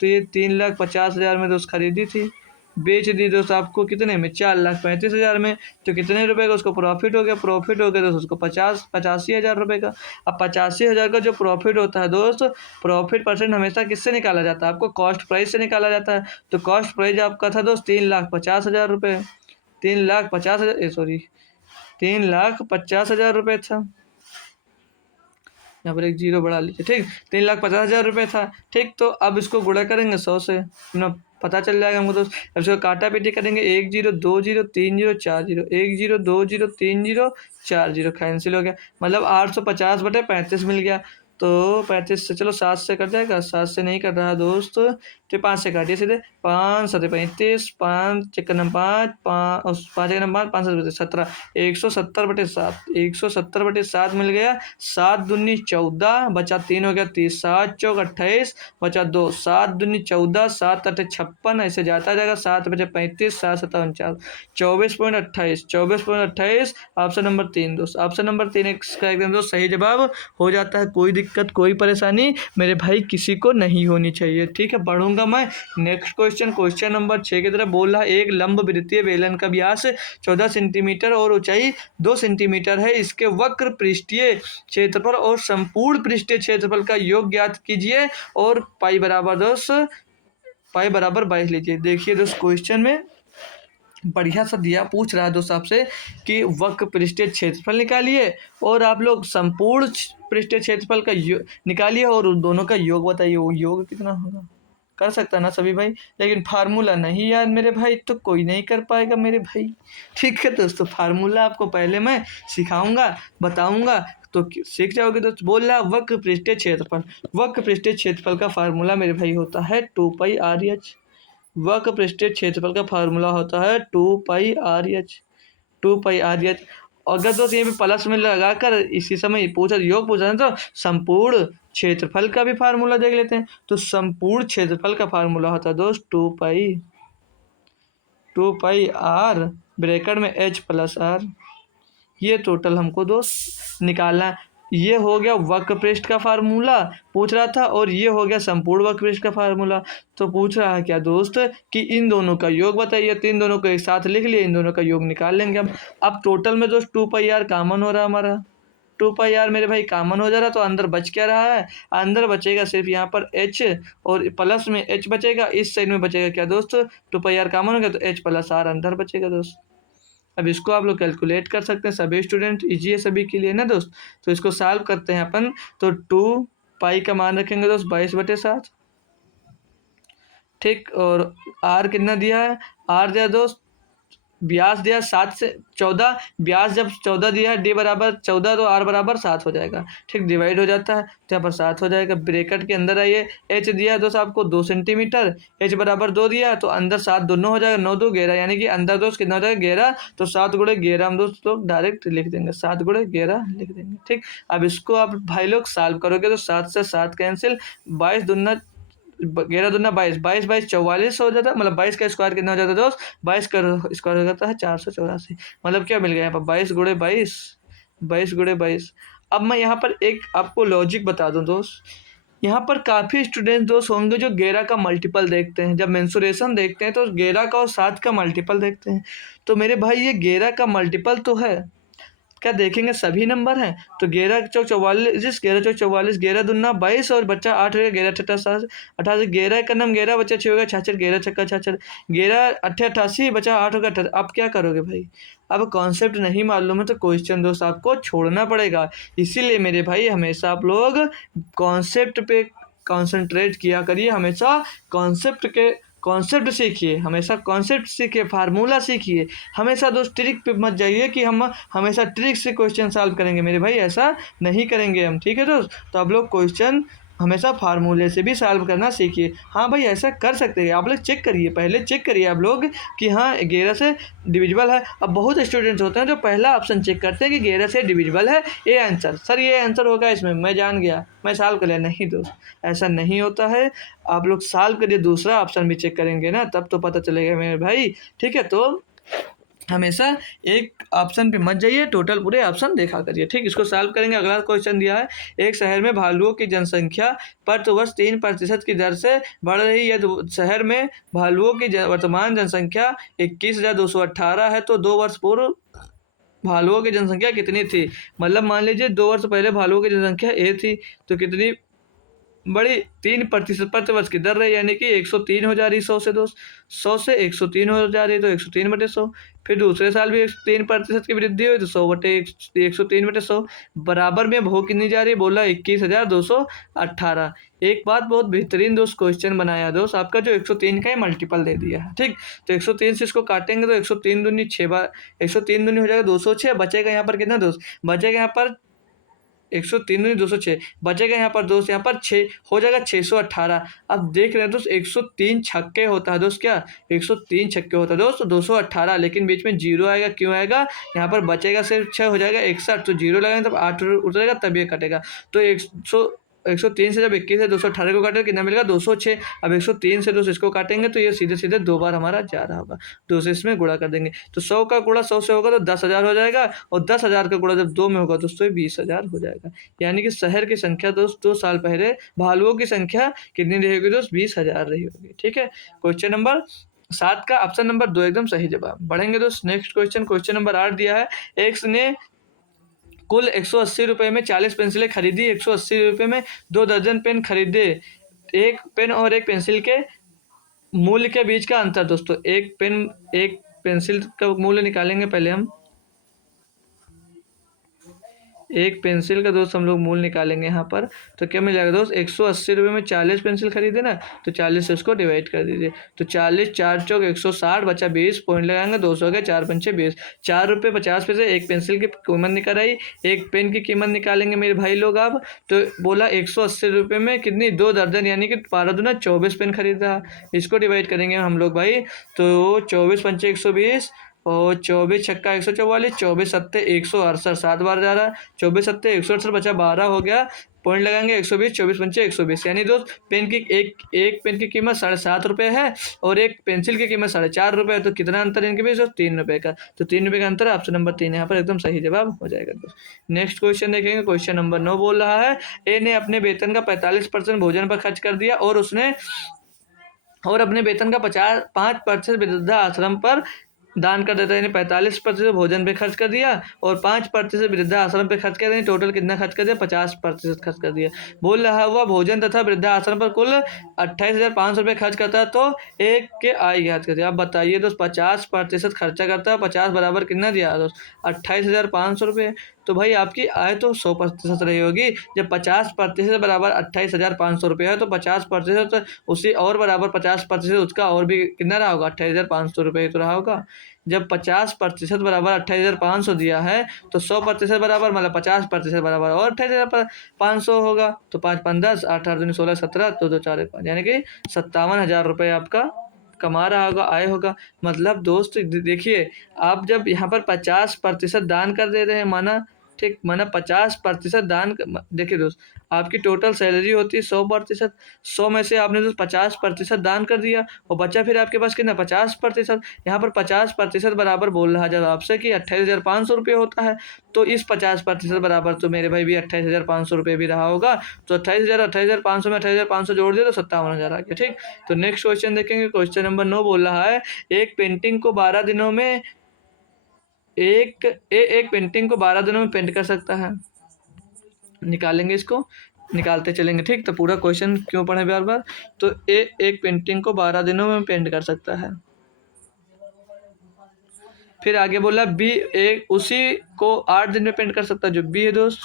तो ये 3,50,000 में दोस्त खरीदी थी, बेच दी दोस्त आपको कितने में 4,35,000 में, तो कितने रुपए का उसको प्रॉफिट हो गया, दोस्त उसको 85,000 रुपये का। अब 85,000 का जो प्रॉफिट होता है दोस्त, प्रॉफिट परसेंट हमेशा किससे निकाला जाता है, आपको कॉस्ट प्राइस से निकाला जाता है। तो कॉस्ट प्राइस आपका था दोस्त 3,50,000 रुपये, 3,50,000 रुपये था। यहाँ पर एक जीरो बढ़ा लीजिए, ठीक 3,50,000 रुपये था। ठीक, तो अब इसको गुणा करेंगे 100 से ना, पता चल जाएगा हमको दोस्त। अब इसको काटा पीटी करेंगे, 1 zero 2 zero 3 zero 4 zero, 1 zero 2 zero 3 zero 4 zero cancel हो गया, मतलब 850/35 मिल गया। तो 35 से चलो 7 से कट जाएगा, 7 से नहीं कट रहा दोस्त, तो 5 से काटिए सीधे, 5 7 35, 5 चक्कर 5, 5 5 5 7 17, 170/7, 170/7 मिल गया। 7 दूनी 14, बचा 3 हो गया 30, 7 चौक 28, बचा 2, 7 दूनी 14, 7 8 56, ऐसे जाता जाएगा, 7 बचे 35, 7 7 49, 24.28, 24.28 ऑप्शन नंबर 3 दोस्त। ऑप्शन नंबर 3 इसका एकदम दोस्त सही जवाब हो जाता है। कोई दिक्कत कोई परेशानी मेरे भाई किसी को नहीं होनी चाहिए। ठीक है, बढ़ूंगा मैं नेक्स्ट क्वेश्चन नंबर 6 की तरफ। बोल रहा है एक लंब वृत्तीय बेलन का व्यास 14 सेंटीमीटर और ऊंचाई 2 सेंटीमीटर है, इसके वक्र पृष्ठीय क्षेत्रफल और संपूर्ण पृष्ठीय क्षेत्रफल का योग ज्ञात कीजिए और पाई बराबर 22 लीजिए। देखिए दोस्त क्वेश्चन में बढ़िया सा दिया, पूछ रहा है दोस्त आपसे कि वक्र पृष्ठीय क्षेत्रफल निकालिए और आप लोग संपूर्ण पृष्ठीय क्षेत्रफल का निकालिए और उन दोनों का योग बताइए। वो योग कितना होगा, कर सकता ना सभी भाई, लेकिन फार्मूला नहीं याद मेरे भाई तो कोई नहीं कर पाएगा मेरे भाई। ठीक है दोस्तों, फार्मूला आपको पहले मैं सिखाऊंगा, बताऊंगा तो सीख जाओगे दोस्त। बोल रहा वक्र पृष्ठीय क्षेत्रफल, वक्र पृष्ठीय क्षेत्रफल का फार्मूला मेरे भाई होता है 2πr/h। वक्र पृष्ठीय क्षेत्रफल का फार्मूला होता है 2πr/h, 2πr/h। अगर दोस्त ये भी प्लस में लगाकर इसी समय योग पूछा है तो संपूर्ण क्षेत्रफल का भी फार्मूला देख लेते हैं। तो संपूर्ण क्षेत्रफल का फार्मूला होता है दोस्त 2πr ब्रैकेट में h + r। ये टोटल हमको दोस्त निकालना है। ये हो गया वक्र पृष्ठ का फार्मूला पूछ रहा था, और ये हो गया संपूर्ण वक्र पृष्ठ का फार्मूला। तो पूछ रहा है क्या दोस्त कि इन दोनों का योग बताइए। तो इन दोनों को एक साथ लिख लिए, इन दोनों का योग निकाल लेंगे हम। अब टोटल में दोस्त 2πr कॉमन हो रहा है हमारा, 2πr मेरे भाई कॉमन हो जा रहा। तो अंदर बच क्या रहा है, अंदर बचेगा सिर्फ यहाँ पर h, और प्लस में h बचेगा, इस साइड में बचेगा क्या दोस्त, 2πr कॉमन हो गया तो h+r अंदर बचेगा दोस्त। अब इसको आप लोग कैलकुलेट कर सकते हैं, सभी स्टूडेंट, इजी है सभी के लिए ना दोस्त। तो इसको सॉल्व करते हैं अपन। तो 2π का मान रखेंगे दोस्त 22/7, ठीक। और r कितना दिया है, r दिया दोस्त ब्यास दिया 7 से 14, ब्यास जब 14 दिया है, d बराबर 14 तो r बराबर 7 हो जाएगा, ठीक। डिवाइड हो जाता है तो यहाँ पर 7 हो जाएगा। ब्रैकेट के अंदर आइए, h दिया है दोस्त आपको 2 सेंटीमीटर, h बराबर 2 दिया तो अंदर 7 दोनों हो जाएगा, 9 2 11, यानी कि अंदर दोस्त कितना हो जाएगा 11। तो 7 गुणे 11 हम दोस्त लोग डायरेक्ट लिख देंगे, 7 गुणे 11 लिख देंगे, ठीक। अब इसको आप भाई लोग सॉल्व करोगे तो 7 से 7 कैंसिल, 22 दूना 11 दूना 22, 22 22 44 हो जाता है, मतलब 22 का स्क्वायर कितना हो जाता है दोस्त, 22 का स्क्वायर हो जाता है 484। मतलब क्या मिल गया यहाँ पर 22 गुणे 22, 22 गुणे 22। अब मैं यहाँ पर एक आपको लॉजिक बता दूं दोस्त, यहाँ पर काफ़ी स्टूडेंट दोस्त होंगे जो 11 का मल्टीपल देखते हैं, जब मेंसुरेशन देखते हैं तो 11 का और 7 का मल्टीपल देखते हैं। तो मेरे भाई ये 11 का मल्टीपल तो है, क्या देखेंगे सभी नंबर हैं। तो 11 चौक 44, 11 चौक 44, 11 दूना 22 और बच्चा 8 हो गया, 11 छठा 7 88, 11 का नाम 11 बच्चा 6 हो गया 66, 11 छक्का 66, 11 अट्ठे 88 बच्चा 8 हो गया 78। अब क्या करोगे भाई, अब कॉन्सेप्ट नहीं मालूम है तो क्वेश्चन दोस्त आपको छोड़ना पड़ेगा। इसीलिए मेरे भाई हमेशा आप लोग कॉन्सेप्ट पे कॉन्सेंट्रेट किया करिए, हमेशा कॉन्सेप्ट सीखिए, हमेशा कॉन्सेप्ट सीखिए, फार्मूला सीखिए। हमेशा दोस्त ट्रिक पे मत जाइए कि हम हमेशा ट्रिक से क्वेश्चन सॉल्व करेंगे, मेरे भाई ऐसा नहीं करेंगे हम, ठीक है दोस्त। तो आप लोग क्वेश्चन हमेशा फार्मूले से भी सॉल्व करना सीखिए। हाँ भाई ऐसा कर सकते हैं आप लोग, चेक करिए, पहले चेक करिए आप लोग कि हाँ 11 से डिविजिबल है। अब बहुत स्टूडेंट्स होते हैं जो पहला ऑप्शन चेक करते हैं कि 11 से डिविजिबल है, ये आंसर सर, ये आंसर होगा इसमें, मैं जान गया, मैं सॉल्व कर लिया। नहीं दोस्त, ऐसा नहीं होता है। आप लोग सॉल्व करिए, दूसरा ऑप्शन भी चेक करेंगे ना, तब तो पता चलेगा मेरे भाई, ठीक है। तो हमेशा एक ऑप्शन पे मत जाइए, टोटल पूरे ऑप्शन देखा करिए, ठीक। इसको सॉल्व करेंगे। अगला क्वेश्चन दिया है, एक शहर में भालुओं की जनसंख्या प्रतिवर्ष 3% की दर से बढ़ रही है। तो शहर में भालुओं की वर्तमान जनसंख्या 21,218 है, तो 2 वर्ष पूर्व भालुओं की जनसंख्या कितनी थी। मतलब मान लीजिए 2 वर्ष पहले भालुओं की जनसंख्या ए थी, तो कितनी बड़ी 3% प्रतिवर्ष की दर रही, यानी कि 103 हो जा रही 100 से दोस्त, 100 से 103 हो जा रही, तो 103/100। फिर दूसरे साल भी 3% की वृद्धि हुई तो 100/103/100 बराबर में हो कितनी जा रही है, बोला 21,218। एक बात बहुत बेहतरीन दोस्त क्वेश्चन बनाया दोस्त आपका, जो 103 का ही मल्टीपल दे दिया है, ठीक। तो 103 से इसको काटेंगे तो 103 दूनी 6 बार, 103 दूनी हो जाएगा 206, बचेगा यहाँ पर कितना दोस्त, बचेगा यहाँ पर 103 नहीं 206, बचेगा यहाँ पर दोस्त, यहाँ पर 6 हो जाएगा 618। अब देख रहे हैं दोस्त 103 छक्के होता है दोस्त, क्या 103 छक्के होता है दोस्त, 218, लेकिन बीच में जीरो आएगा, क्यों आएगा, यहाँ पर बचेगा सिर्फ 6 हो जाएगा 61, तो जीरो लगाएंगे तब 8 उतरेगा, तब ये कटेगा। तो 103 से जब 21 से 218 को काटेगा कितना मिलेगा 206। अब 103 से दोस्त इसको काटेंगे तो ये सीधे सीधे 2 बार हमारा जा रहा होगा, 2 से इसमें गुणा कर देंगे। तो 100 का गुणा 100 से होगा तो 10,000 हो जाएगा, और 10,000 का गुणा जब 2 में होगा दोस्तों ये 20,000 हो जाएगा। यानी कि शहर की संख्या दोस्त 2 साल पहले भालुओं की संख्या कितनी रही होगी दोस्त, 20,000 रही होगी, ठीक है। क्वेश्चन नंबर 7 का ऑप्शन नंबर 2 एकदम सही जवाब। बढ़ेंगे दोस्त नेक्स्ट क्वेश्चन, क्वेश्चन नंबर 8 दिया है, एक्स ने कुल 180 रुपये में 40 पेंसिलें खरीदी, 180 रुपये में 2 दर्जन पेन खरीदे। एक पेन और एक पेंसिल के मूल्य के बीच का अंतर दोस्तों, एक पेंसिल का मूल्य निकालेंगे पहले हम, एक पेंसिल का दोस्त हम लोग मूल्य निकालेंगे यहाँ पर। तो क्या मिल जाएगा दोस्त, 180 रुपये में 40 पेंसिल खरीदे ना, तो 40 से उसको डिवाइड कर दीजिए। तो 40 4 चौक 160 बचा 20, पॉइंट लगाएंगे 200 हो गया, 4 पंचे 20, 4 रुपये 50 पैसे। एक पेंसिल की कीमत निकल आई, एक पेन की कीमत निकालेंगे मेरे भाई लोग आप। तो बोला 180 रुपये में कितनी 2 दर्जन, यानी कि 12 दूना 24 पेन खरीदा। इसको डिवाइड करेंगे हम लोग भाई, तो 24 पंचे 120 और 24 छक्का 144, 24 सत्ते 168, 7 बार जा रहा है, 24 सत्ते 168 बचा 12 हो गया, पॉइंट लगाएंगे 120, 24 पंचे 120, यानी दोस्त पेन की एक पेन की कीमत 7.5 रुपये है और एक पेंसिल की कीमत 4.5 रुपये है। तो कितना अंतर है इनके बीच दोस्त? 3 रुपये का। तो 3 रुपये का अंतर है, ऑप्शन नंबर 3 यहाँ पर एकदम सही जवाब हो जाएगा दोस्त। नेक्स्ट क्वेश्चन देखेंगे, क्वेश्चन नंबर 9 बोल रहा है ए ने अपने वेतन का 45% भोजन पर खर्च कर दिया और अपने वेतन का 5% वृद्धाश्रम पर दान कर देता है, यानी 45% भोजन पे खर्च कर दिया और 5% वृद्धाश्रम पे खर्च कर दिया, टोटल कितना खर्च कर दिया? 50% खर्च कर दिया। बोल रहा हुआ भोजन तथा वृद्धाश्रम पर कुल 28,500 रुपये खर्च करता है, तो एक के आय ज्ञात कर दिया। अब बताइए दोस्त, 50% खर्चा करता है, 50 बराबर कितना दिया दोस्त? 28,500 रुपये। तो भाई आपकी आय तो 100% रही होगी। जब 50% बराबर 28,500 रुपये है, तो 50% उसी और बराबर 50% उसका और भी कितना रहा होगा? 28,500 रुपये तो रहा होगा। जब 50% बराबर 28,500 दिया है, तो 100% बराबर मतलब 50% बराबर और 28,500 होगा। तो 5 5 10, 8 8 दूनी 16, 17, 2 2 4 1 5, यानी कि 57,000 रुपये आपका कमा रहा होगा, आय होगा। मतलब दोस्त देखिए, आप जब यहाँ पर 50% दान कर दे रहे हैं, माना ठीक, माना 50% दान देखिए दोस्त, आपकी टोटल सैलरी होती है 100%, 100 में से आपने दोस्त 50% दान कर दिया और बचा फिर आपके पास कितना? 50%। यहाँ पर 50% बराबर बोल रहा है जब आपसे कि 28,500 रुपये होता है, तो इस 50% बराबर तो मेरे भाई भी 28,500 रुपये भी रहा होगा। तो 28,500 में 28,500 जोड़ दिया तो 57,000 आ गया। ठीक, तो नेक्स्ट क्वेश्चन देखेंगे, क्वेश्चन नंबर 9 बोल रहा है एक पेंटिंग को 12 दिनों में एक पेंटिंग को 12 दिनों में पेंट कर सकता है। निकालेंगे, इसको निकालते चलेंगे। ठीक, तो पूरा क्वेश्चन क्यों पढ़े बार बार? तो एक पेंटिंग को 12 दिनों में पेंट कर सकता है। फिर आगे बोला बी उसी को 8 दिन में पेंट कर सकता है, जो बी है दोस्त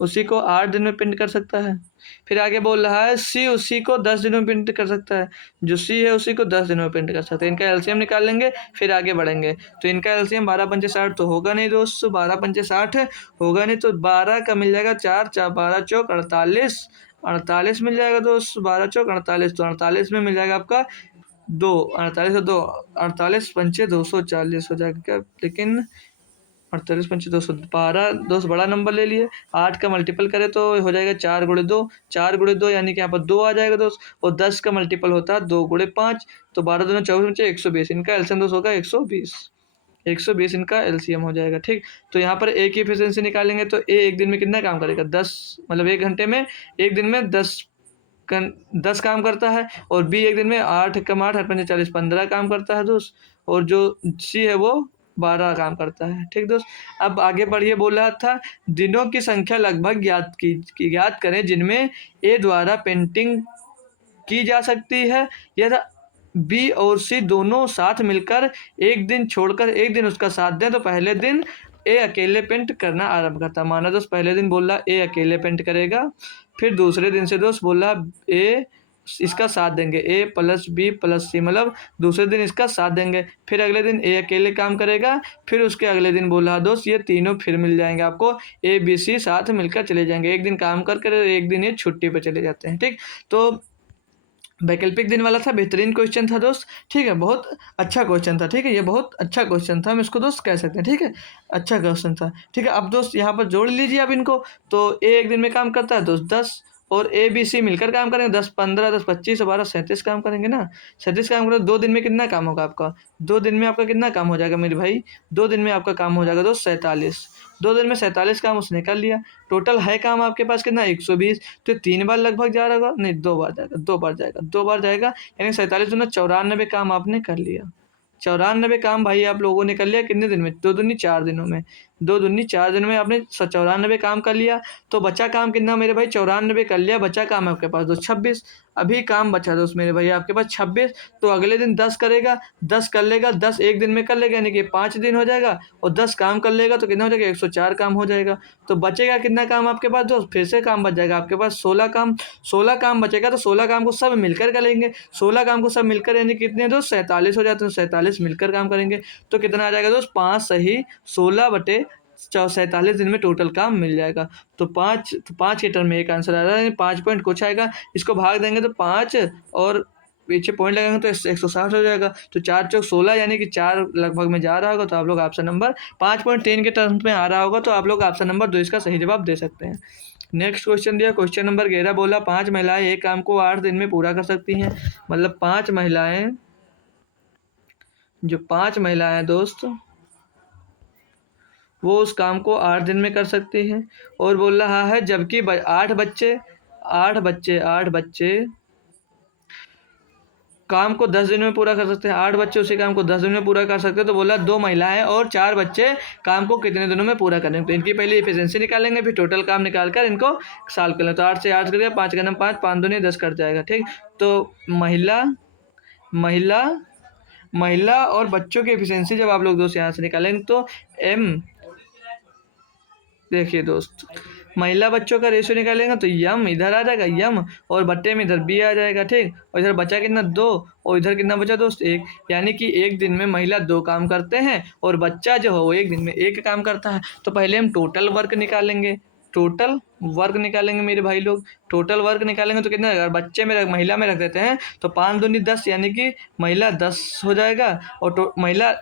उसी को 8 दिन में पेंट कर सकता है। फिर आगे बोल रहा है सी उसी को 10 दिनों में पेंट कर सकता है, जो सी है उसी को 10 दिनों में पेंट कर सकता है। इनका एलसीएम निकाल लेंगे, फिर आगे बढ़ेंगे। तो इनका एलसीएम 12 पंचे 60 तो होगा नहीं दोस्त, 12 पंचे 60 होगा नहीं, तो 12 का मिल जाएगा 4 12 चौक 48, 48 मिल जाएगा दोस्त, 12 चौक 48, तो 48 में मिल जाएगा आपका 2, 48 और 2, 48 पंचे 240 हो जाएगा क्या? लेकिन 48 पंचे 200, 12 दोस्त बड़ा नंबर ले लिए, 8 का मल्टीपल करें तो हो जाएगा 4 गुणे 2, 4 गुणे 2 यानी कि यहाँ पर 2 आ जाएगा दोस्त, और 10 का मल्टीपल होता है 2 गुणे 5, तो 12 दूनी 24 पंचे 120, इनका एलसीएम दोस्त होगा 120, 120 इनका एलसीएम हो जाएगा। ठीक, तो यहाँ पर ए की एफिशिएंसी निकालेंगे, तो ए एक दिन में कितना काम करेगा? 10, मतलब 1 घंटे में, एक दिन में 10 काम करता है, और बी एक दिन में 8 कम 8 8 पंचे 40, 15 काम करता है दोस्त, और जो सी है वो 12 काम करता है। ठीक दोस्त, अब आगे बढ़िए, बोल रहा था दिनों की संख्या लगभग ज्ञात करें जिनमें ए द्वारा पेंटिंग की जा सकती है। यदि बी और सी दोनों साथ मिलकर एक दिन छोड़कर एक दिन उसका साथ दें, तो पहले दिन ए अकेले पेंट करना आरंभ करता है। माना दोस्त पहले दिन बोल रहा ए अकेले पेंट करेगा, फिर दूसरे दिन से दोस्त बोल रहा ए इसका साथ देंगे, ए प्लस बी प्लस सी, मतलब दूसरे दिन इसका साथ देंगे, फिर अगले दिन ए अकेले काम करेगा, फिर उसके अगले दिन बोल रहा दोस्त ये तीनों फिर मिल जाएंगे आपको, ए बी सी साथ मिलकर चले जाएंगे, एक दिन काम कर एक दिन ये छुट्टी पे चले जाते हैं। ठीक, तो वैकल्पिक दिन वाला था, बेहतरीन क्वेश्चन था दोस्त। ठीक है, बहुत अच्छा क्वेश्चन था। ठीक है, ये बहुत अच्छा क्वेश्चन था, हम इसको दोस्त कह सकते हैं। ठीक है, अच्छा क्वेश्चन था। ठीक है, अब दोस्त यहाँ पर जोड़ लीजिए आप इनको, तो ए एक दिन में काम करता है दोस्त 10, और ए बी सी मिलकर काम करेंगे 10 15 10 25 12 37 काम करेंगे ना, 37 काम करेंगे। 2 दिन में कितना काम होगा आपका? 2 दिन में आपका कितना काम हो जाएगा मेरे भाई? 2 दिन में आपका काम हो जाएगा दोस्त 47। 2 दिन में 47 काम उसने कर लिया। टोटल है काम आपके पास कितना? 120। तो 3 बार लगभग जा रहा होगा, नहीं 2 बार जाएगा, 2 बार जाएगा, 2 बार जाएगा, यानी 47 दूना 94 काम आपने कर लिया। 94 काम भाई आप लोगों ने कर लिया कितने दिन में? 2 दूनी 4 दिनों में। 2 दूनी 4 दिनों में आपने 94 काम कर लिया। तो बचा काम कितना मेरे भाई? 94 कर लिया, बचा काम आपके पास दोस्त 26। अभी काम बचा दोस्त मेरे भाई आपके पास 26। तो अगले दिन 10 करेगा, 10 कर लेगा, 10 एक दिन में कर लेगा, यानी कि 5 दिन हो जाएगा, और 10 काम कर लेगा तो कितना हो जाएगा? 104 काम हो जाएगा। तो बचेगा कितना काम आपके पास दोस्त? फिर से काम बच जाएगा आपके पास 16 काम। 16 काम बचेगा, तो 16 काम को सब मिलकर करेंगे। 16 काम को सब मिलकर यानी कितने दोस्त? 47 हो जाते हैं। 47 मिलकर काम करेंगे तो कितना आ जाएगा दोस्त? 5 सही 16 बटे 47 दिन में टोटल काम मिल जाएगा। तो 5 के टर्म में एक आंसर आ रहा है, 5 पॉइंट कुछ आएगा, इसको भाग देंगे तो 5 और पीछे पॉइंट लगाएंगे तो 160 हो जाएगा। तो 4 चौक 16 यानी कि 4 लगभग में जा रहा होगा, तो आप लोग ऑप्शन नंबर 5.3 के टर्म में आ रहा होगा, तो आप लोग ऑप्शन नंबर 2 इसका सही जवाब दे सकते हैं। नेक्स्ट क्वेश्चन दिया क्वेश्चन नंबर 11 बोला 5 महिलाएं एक काम को 8 दिन में पूरा कर सकती हैं। मतलब 5 महिलाएं, जो 5 महिलाएं दोस्त वो उस काम को 8 दिन में कर सकती हैं। और बोल रहा है जबकि 8 बच्चे काम को 10 दिन में पूरा कर सकते हैं। 8 बच्चे उसी काम को 10 दिन में पूरा कर सकते हैं। तो बोला 2 महिलाएं और 4 बच्चे काम को कितने दिनों में पूरा करेंगे। तो इनकी पहले एफिशिएंसी निकालेंगे, फिर टोटल काम निकाल कर इनको सॉल्व कर लें। तो 8 से 8 कर दिया, 5 का 5, 5 दूनी 10 कट जाएगा। ठीक, तो महिला महिला महिला और बच्चों की एफिशिएंसी जब आप लोग दोस्त यहाँ से निकालेंगे तो एम, देखिए दोस्त, महिला बच्चों का रेशियो निकालेंगे तो यम इधर आ जाएगा, यम और बट्टे में इधर बी आ जाएगा। ठीक, और इधर बचा कितना 2 और इधर कितना बचा दोस्त 1। यानी कि एक दिन में महिला 2 काम करते हैं और बच्चा जो है वो एक दिन में 1 काम करता है। तो पहले हम टोटल वर्क निकालेंगे, टोटल वर्क निकालेंगे मेरे भाई लोग। टोटल वर्क निकालेंगे तो कितना, अगर बच्चे में महिला में रख देते हैं तो 5 दूनी 10, यानी कि महिला 10 हो जाएगा। और महिला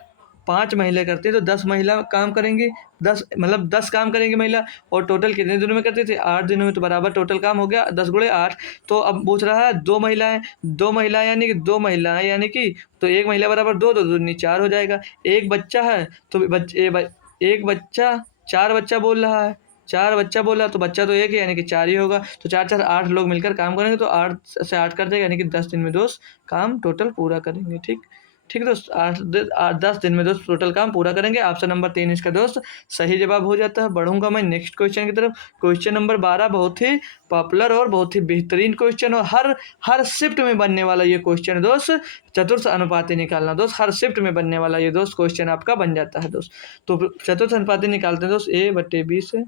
5 महिला करती है तो 10 महिला काम करेंगी, 10 मतलब 10 काम करेंगी महिला। और टोटल कितने दिनों में करती थी, 8 दिनों में। तो बराबर टोटल काम हो गया 10 गुणे 8। तो अब पूछ रहा है 2 महिलाएं, 2 महिलाएं यानी कि 2 महिलाएं यानी कि तो 1 महिला बराबर 2, तो 2 दूनी 4 हो जाएगा। एक बच्चा है तो एक बच्चा 4 बच्चा बोल रहा है, 4 बच्चा बोला तो बच्चा तो एक ही यानी कि 4 ही होगा। तो 4 4 8 लोग मिलकर काम करेंगे तो 8 से 8 कर देगा, यानी कि 10 दिन में दोस्त काम टोटल पूरा करेंगे। ठीक, ठीक है दोस्त, 10 दिन में दोस्त टोटल काम पूरा करेंगे। ऑप्शन नंबर 3 इसका दोस्त सही जवाब हो जाता है। बढ़ूंगा मैं नेक्स्ट क्वेश्चन की तरफ। क्वेश्चन नंबर 12 बहुत ही पॉपुलर और बहुत ही बेहतरीन क्वेश्चन और हर शिफ्ट में बनने वाला ये क्वेश्चन है दोस्त। चतुर्थ अनुपाती निकालना दोस्त, हर शिफ्ट में बनने वाला ये दोस्त क्वेश्चन आपका बन जाता है दोस्त। तो चतुर्थ अनुपाती निकालते हैं दोस्त A/B से,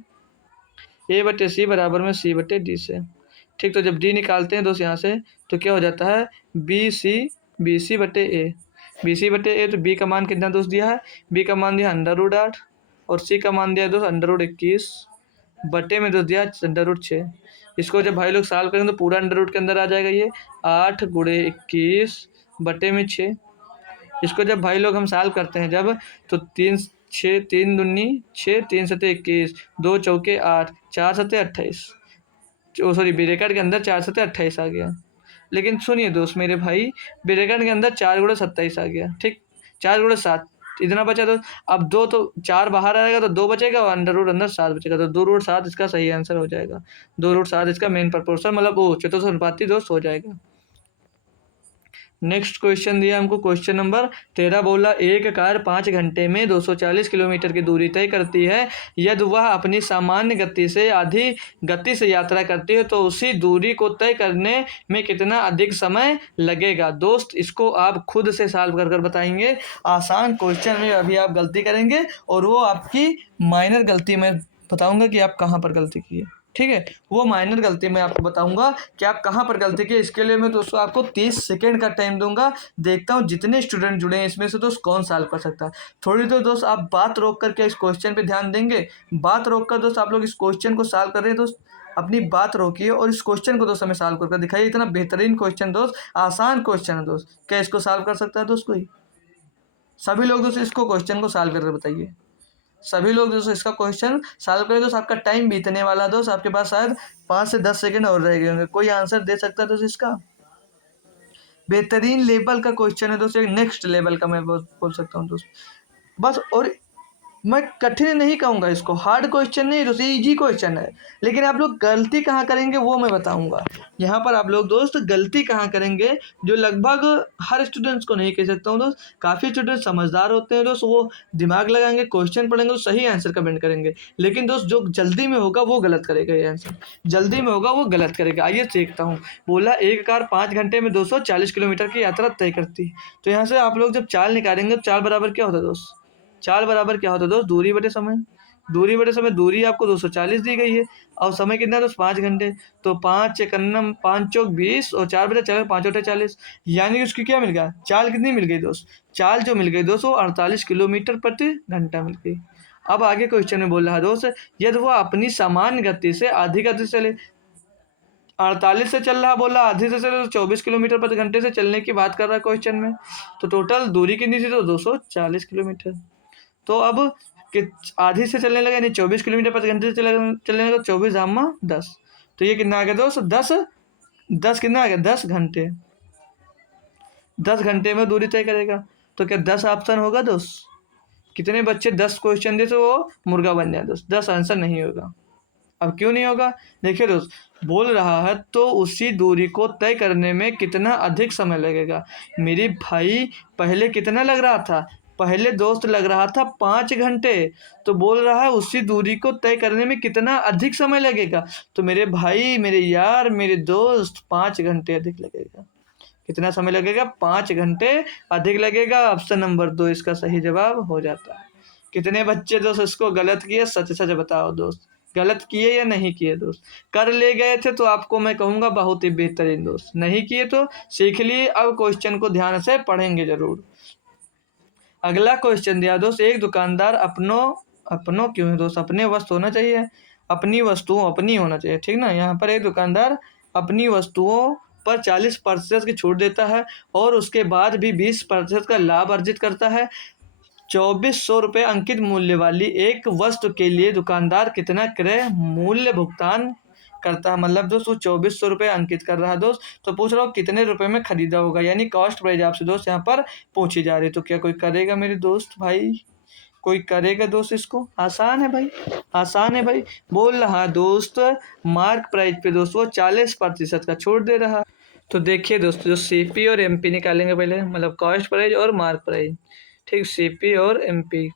A/C बराबर में C/D से। ठीक, तो जब D निकालते हैं दोस्त यहाँ से तो क्या हो जाता है BC/A। BC/A, तो B का मान कितना दोस्त दिया है, B का मान दिया √8 और C का मान दिया दोस्त √21 बटे में दोस्त दिया √6। इसको जब भाई लोग सॉल्व करेंगे तो पूरा √ के अंदर आ जाएगा ये 8 गुणे 21 बटे में 6। इसको जब भाई लोग हम सॉल्व करते हैं जब, तो 3 दूनी 6, 3 सते 21, 2 चौके 8, 4 सते 28, सॉरी ब्रैकेट के अंदर 4 सते 28 आ गया। लेकिन सुनिए दोस्त मेरे भाई, ब्रैकेट के अंदर 4 गुणे 27 आ गया। ठीक, 4 गुणे 7 इतना बचा दोस्त। अब 2 तो 4 बाहर आएगा तो 2 बचेगा और अंदर 7 बचेगा, तो 2√7 इसका सही आंसर हो जाएगा। 2√7 इसका मेन प्रोपोर्शन मतलब वो चतुर्थ अनुपाती दोस्त हो जाएगा। नेक्स्ट क्वेश्चन दिया हमको क्वेश्चन नंबर 13 बोला एक कार 5 घंटे में 240 किलोमीटर की दूरी तय करती है। यदि वह अपनी सामान्य गति से आधी गति से यात्रा करती है तो उसी दूरी को तय करने में कितना अधिक समय लगेगा। दोस्त इसको आप खुद से सॉल्व कर कर बताएंगे। आसान क्वेश्चन में अभी आप गलती करेंगे और वो आपकी माइनर गलती में बताऊंगा कि आप कहाँ पर गलती की है। ठीक है, वो माइनर गलती मैं आपको बताऊंगा कि आप कहाँ पर गलती की। इसके लिए मैं दोस्तों आपको 30 सेकंड का टाइम दूंगा। देखता हूँ जितने स्टूडेंट जुड़े हैं इसमें से दोस्त कौन सॉल्व कर सकता है। थोड़ी देर दोस्त आप बात रोक करके इस क्वेश्चन पे ध्यान देंगे। बात रोक कर दोस्त आप लोग इस क्वेश्चन को सॉल्व कर रहे हैं दोस्त, अपनी बात रोकिए और इस क्वेश्चन को दोस्त हमें सॉल्व करके दिखाइए। इतना बेहतरीन क्वेश्चन दोस्त, आसान क्वेश्चन है दोस्त। क्या इसको सॉल्व कर सकता है दोस्त कोई? सभी लोग दोस्त इसको क्वेश्चन को सॉल्व करके बताइए। सभी लोग दोस्तों इसका क्वेश्चन सॉल्व करें दोस्त। आपका टाइम बीतने वाला दोस्त, आपके पास शायद 5 से 10 सेकंड और रह गए होंगे। कोई आंसर दे सकता है दोस्त इसका? बेहतरीन लेवल का क्वेश्चन है दोस्त, एक नेक्स्ट लेवल का मैं बोल सकता हूँ दोस्त बस। और मैं कठिन नहीं कहूँगा इसको, हार्ड क्वेश्चन नहीं दोस्त, इजी क्वेश्चन है। लेकिन आप लोग गलती कहाँ करेंगे वो मैं बताऊँगा। यहाँ पर आप लोग दोस्त गलती कहाँ करेंगे जो लगभग हर स्टूडेंट्स को नहीं कह सकता हूँ दोस्त। काफ़ी स्टूडेंट समझदार होते हैं दोस्त, वो दिमाग लगाएंगे, क्वेश्चन पढ़ेंगे तो सही आंसर कमेंट करेंगे। लेकिन दोस्त जो जल्दी में होगा वो गलत करेगा, ये आंसर जल्दी में होगा वो गलत करेगा। आइए देखता हूँ। बोला एक कार 5 घंटे में 240 किलोमीटर की यात्रा तय करती है। तो यहाँ से आप लोग जब चाल निकालेंगे तो चाल बराबर क्या होता है दोस्त, चाल बराबर क्या होता है दोस्त, दूरी बटे समय। दूरी बटे समय, दूरी आपको 240 दी गई है और समय कितना है दोस्त 5 घंटे। तो 5 एकन्नम 5 चौक 20 और 4 बटे 4 5 बटे 40, यानी कि उसकी क्या मिल गया, चाल कितनी मिल गई दोस्त, चाल जो मिल गई दोस्त वो 48 किलोमीटर प्रति घंटा मिल गई। अब आगे क्वेश्चन में बोल रहा है दोस्त यदि वह अपनी सामान्य गति से आधी गति से चले, 48 से चल रहा, बोला आधी से चले तो 24 किलोमीटर प्रति घंटे से चलने की बात कर रहा है क्वेश्चन में। तो टोटल दूरी कितनी थी तो 240 किलोमीटर। तो अब कि आधी से चलने लगा, यानी 24 किलोमीटर प्रति घंटे से चलने लगा, 24 दामा 10। तो ये कितना आ गया दोस्त, 10 कितना आ गया, 10 घंटे। 10 घंटे में दूरी तय करेगा। तो क्या 10 ऑप्शन होगा दोस्त? कितने बच्चे 10 क्वेश्चन दे तो वो मुर्गा बन जाए दोस्त, 10 आंसर नहीं होगा। अब क्यों नहीं होगा? देखिए दोस्त, बोल रहा है तो उसी दूरी को तय करने में कितना अधिक समय लगेगा। मेरे भाई पहले कितना लग रहा था? पहले दोस्त लग रहा था 5 घंटे। तो बोल रहा है उसी दूरी को तय करने में कितना अधिक समय लगेगा। तो मेरे भाई, मेरे यार, मेरे दोस्त, 5 घंटे अधिक लगेगा। कितना समय लगेगा? 5 घंटे अधिक लगेगा। ऑप्शन नंबर 2 इसका सही जवाब हो जाता है। कितने बच्चे दोस्त इसको गलत किए? सच सच बताओ दोस्त, गलत किए या नहीं किए दोस्त? कर ले गए थे तो आपको मैं कहूँगा बहुत ही बेहतरीन दोस्त, नहीं किए तो सीख लिए। अब क्वेश्चन को ध्यान से पढ़ेंगे जरूर। अगला क्वेश्चन दिया दोस्त, एक दुकानदार अपनों क्यों है दोस्त, अपने वस्तु होना चाहिए, अपनी वस्तुओं अपनी होना चाहिए, ठीक ना। यहाँ पर एक दुकानदार अपनी वस्तुओं पर 40% की छूट देता है और उसके बाद भी 20% का लाभ अर्जित करता है। 2400 रुपये अंकित मूल्य वाली एक वस्तु के लिए दुकानदार कितना क्रय मूल्य भुगतान करता है। मतलब दोस्त वो 2400 रुपये अंकित कर रहा है दोस्त, तो पूछ रहा हूँ कितने रुपए में खरीदा होगा, यानी कॉस्ट प्राइस आपसे दोस्त यहाँ पर पूछी जा रही है। तो क्या कोई करेगा मेरे दोस्त भाई? कोई करेगा दोस्त इसको? आसान है भाई, आसान है भाई। बोल रहा दोस्त मार्क प्राइस पे दोस्त वो 40% का छूट दे रहा। तो देखिए दोस्तों, जो सीपी और एमपी निकालेंगे पहले, मतलब कॉस्ट प्राइस और मार्क प्राइस, ठीक, सीपी और एमपी।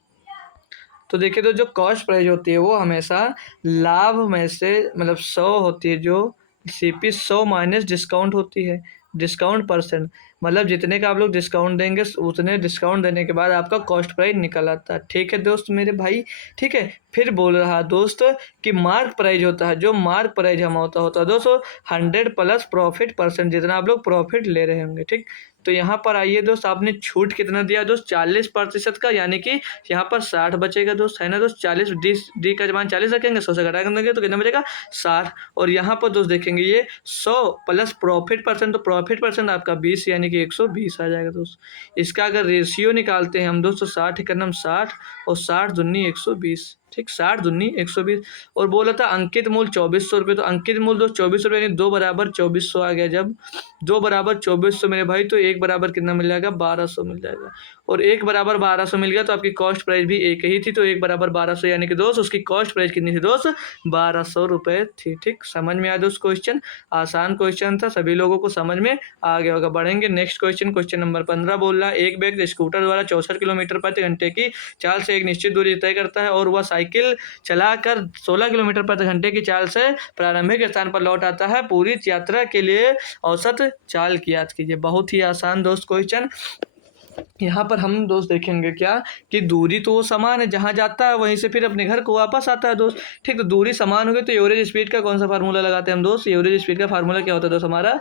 तो देखिए तो जो कॉस्ट प्राइस होती है वो हमेशा लाभ में से, मतलब 100 होती है, जो सीपी 100 माइनस डिस्काउंट होती है, डिस्काउंट परसेंट, मतलब जितने का आप लोग डिस्काउंट देंगे उतने डिस्काउंट देने के बाद आपका कॉस्ट प्राइस निकल आता है। ठीक है दोस्त मेरे भाई, ठीक है। फिर बोल रहा दोस्त कि मार्क प्राइस होता है, जो मार्क प्राइस हम होता है दोस्तों 100 प्लस प्रॉफिट परसेंट, जितना आप लोग प्रॉफिट ले रहे होंगे, ठीक। तो यहाँ पर आइए दोस्त, आपने छूट कितना दिया दोस्त? 40% का, यानी कि यहाँ पर 60 बचेगा दोस्त, है ना दोस्त। 40 डी का मान 40 रखेंगे, 100 से घटा देंगे तो कितना बचेगा? 60। और यहाँ पर दोस्त देखेंगे ये 100 प्लस प्रॉफिट परसेंट, तो प्रॉफिट परसेंट आपका 20, यानी कि 120 आ जाएगा दोस्त। इसका अगर रेशियो निकालते हैं हम दोस्त, तो 60 एकनम 60 और 60 दूनी 120, ठीक, 60 दूनी 120। और बोला था अंकित मूल्य 2400 रुपये, तो अंकित मूल्य दोस्त 2400 यानी 2 बराबर 2400 आ गया। जब 2 बराबर 2400 मेरे भाई, तो 1 बराबर कितना मिल जाएगा? 1200 मिल जाएगा। और 1 बराबर 1200 मिल गया तो आपकी कॉस्ट प्राइस भी एक ही थी, तो 1 बराबर 1200, यानी कि दोस्त उसकी कॉस्ट प्राइस कितनी थी दोस्त? 1200 रुपये थी, ठीक। समझ में आया दोस्त क्वेश्चन? आसान क्वेश्चन था, सभी लोगों को समझ में आ गया होगा। बढ़ेंगे नेक्स्ट क्वेश्चन, क्वेश्चन नंबर 15 बोल रहा है, एक व्यक्ति स्कूटर द्वारा 64 किलोमीटर प्रति घंटे की चाल से एक निश्चित दूरी तय करता है और वह साइकिल चलाकर 16 किलोमीटर प्रति घंटे की चाल से प्रारंभिक स्थान पर लौट आता है। पूरी यात्रा के लिए औसत चाल की याद कीजिए। बहुत ही आसान दोस्त क्वेश्चन। यहाँ पर हम दोस्त देखेंगे क्या कि दूरी तो वो समान है, जहाँ जाता है वहीं से फिर अपने घर को वापस आता है दोस्त, ठीक। तो दूरी समान हो गई तो एवरेज स्पीड का कौन सा फार्मूला लगाते हैं हम दोस्त? एवरेज स्पीड का फार्मूला क्या होता है दोस्त हमारा?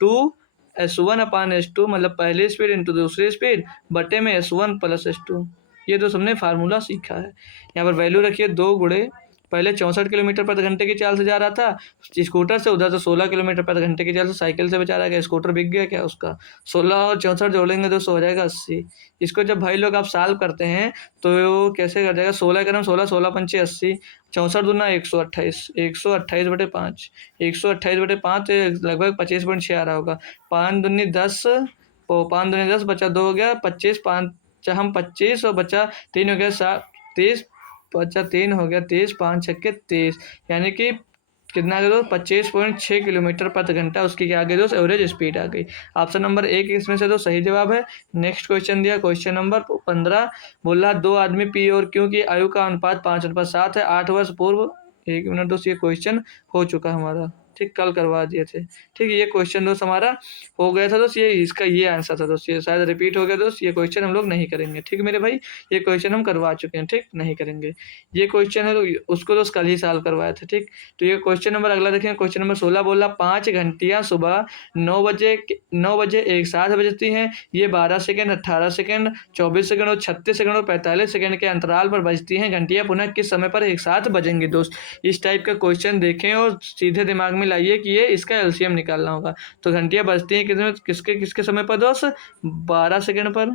2s1/s2, मतलब पहली स्पीड इंटू दूसरी स्पीड बटे में s1 प्लस s2। ये दोस्त हमने फार्मूला सीखा है। यहाँ पर वैल्यू रखिए 2 गुणे, पहले 64 किलोमीटर प्रति घंटे की चाल से जा रहा था स्कूटर से, उधर से 16 किलोमीटर प्रति घंटे की चाल से साइकिल से बेचारा गया, स्कूटर बिक गया क्या उसका? 16 और 64 जोड़ेंगे तो हो जाएगा 80। इसको जब भाई लोग आप सॉल्व करते हैं तो कैसे कर जाएगा? 16 का नाम 16, 16 पंचे 80, 64 दूना 128, 128/5, 128/5 लगभग 25.6 आ रहा होगा। 5 दूनी 10, और 5 दूनी 10 बचा 2 हो गया 25, 5 हम 25 और बचा 3 हो गया 7, 30 बचा 3 हो गया 23, 5 छक्के 23, यानी कि कितना आ गया दोस्त? 25.6 किलोमीटर प्रति घंटा उसकी क्या आ गई दोस्त? एवरेज स्पीड आ गई। ऑप्शन नंबर 1 इसमें से तो सही जवाब है। नेक्स्ट क्वेश्चन दिया, क्वेश्चन नंबर 15 बोला दो आदमी पी और क्यू की आयु का अनुपात 5:7 है। 8 वर्ष पूर्व, 1 मिनट दोस्त, ये क्वेश्चन हो चुका हमारा, ठीक, कल करवा दिए थे, ठीक। ये क्वेश्चन दोस्त हमारा हो गया था दोस्त, ये इसका ये आंसर था दोस्त, ये शायद रिपीट हो गया दोस्त, ये क्वेश्चन हम लोग नहीं करेंगे, ठीक मेरे भाई। ये क्वेश्चन हम करवा चुके हैं, ठीक, नहीं करेंगे। ये क्वेश्चन है तो उसको दोस्त कल ही सॉल्व करवाया था, ठीक। तो ये क्वेश्चन नंबर अगला देखें, क्वेश्चन नंबर 16 बोला 5 घंटियाँ सुबह 9 बजे एक साथ बजती हैं। ये 12 सेकंड, 18 सेकंड, 24 सेकंड और 36 सेकंड और 45 सेकंड के अंतराल पर बजती हैं। घंटियाँ पुनः किस समय पर एक साथ बजेंगी दोस्त? इस टाइप का क्वेश्चन देखें और सीधे दिमाग में लाइए कि ये इसका एलसीएम निकालना होगा। तो घंटियाँ बजती हैं किसके किसके समय पर दोस्त? 12 सेकंड पर,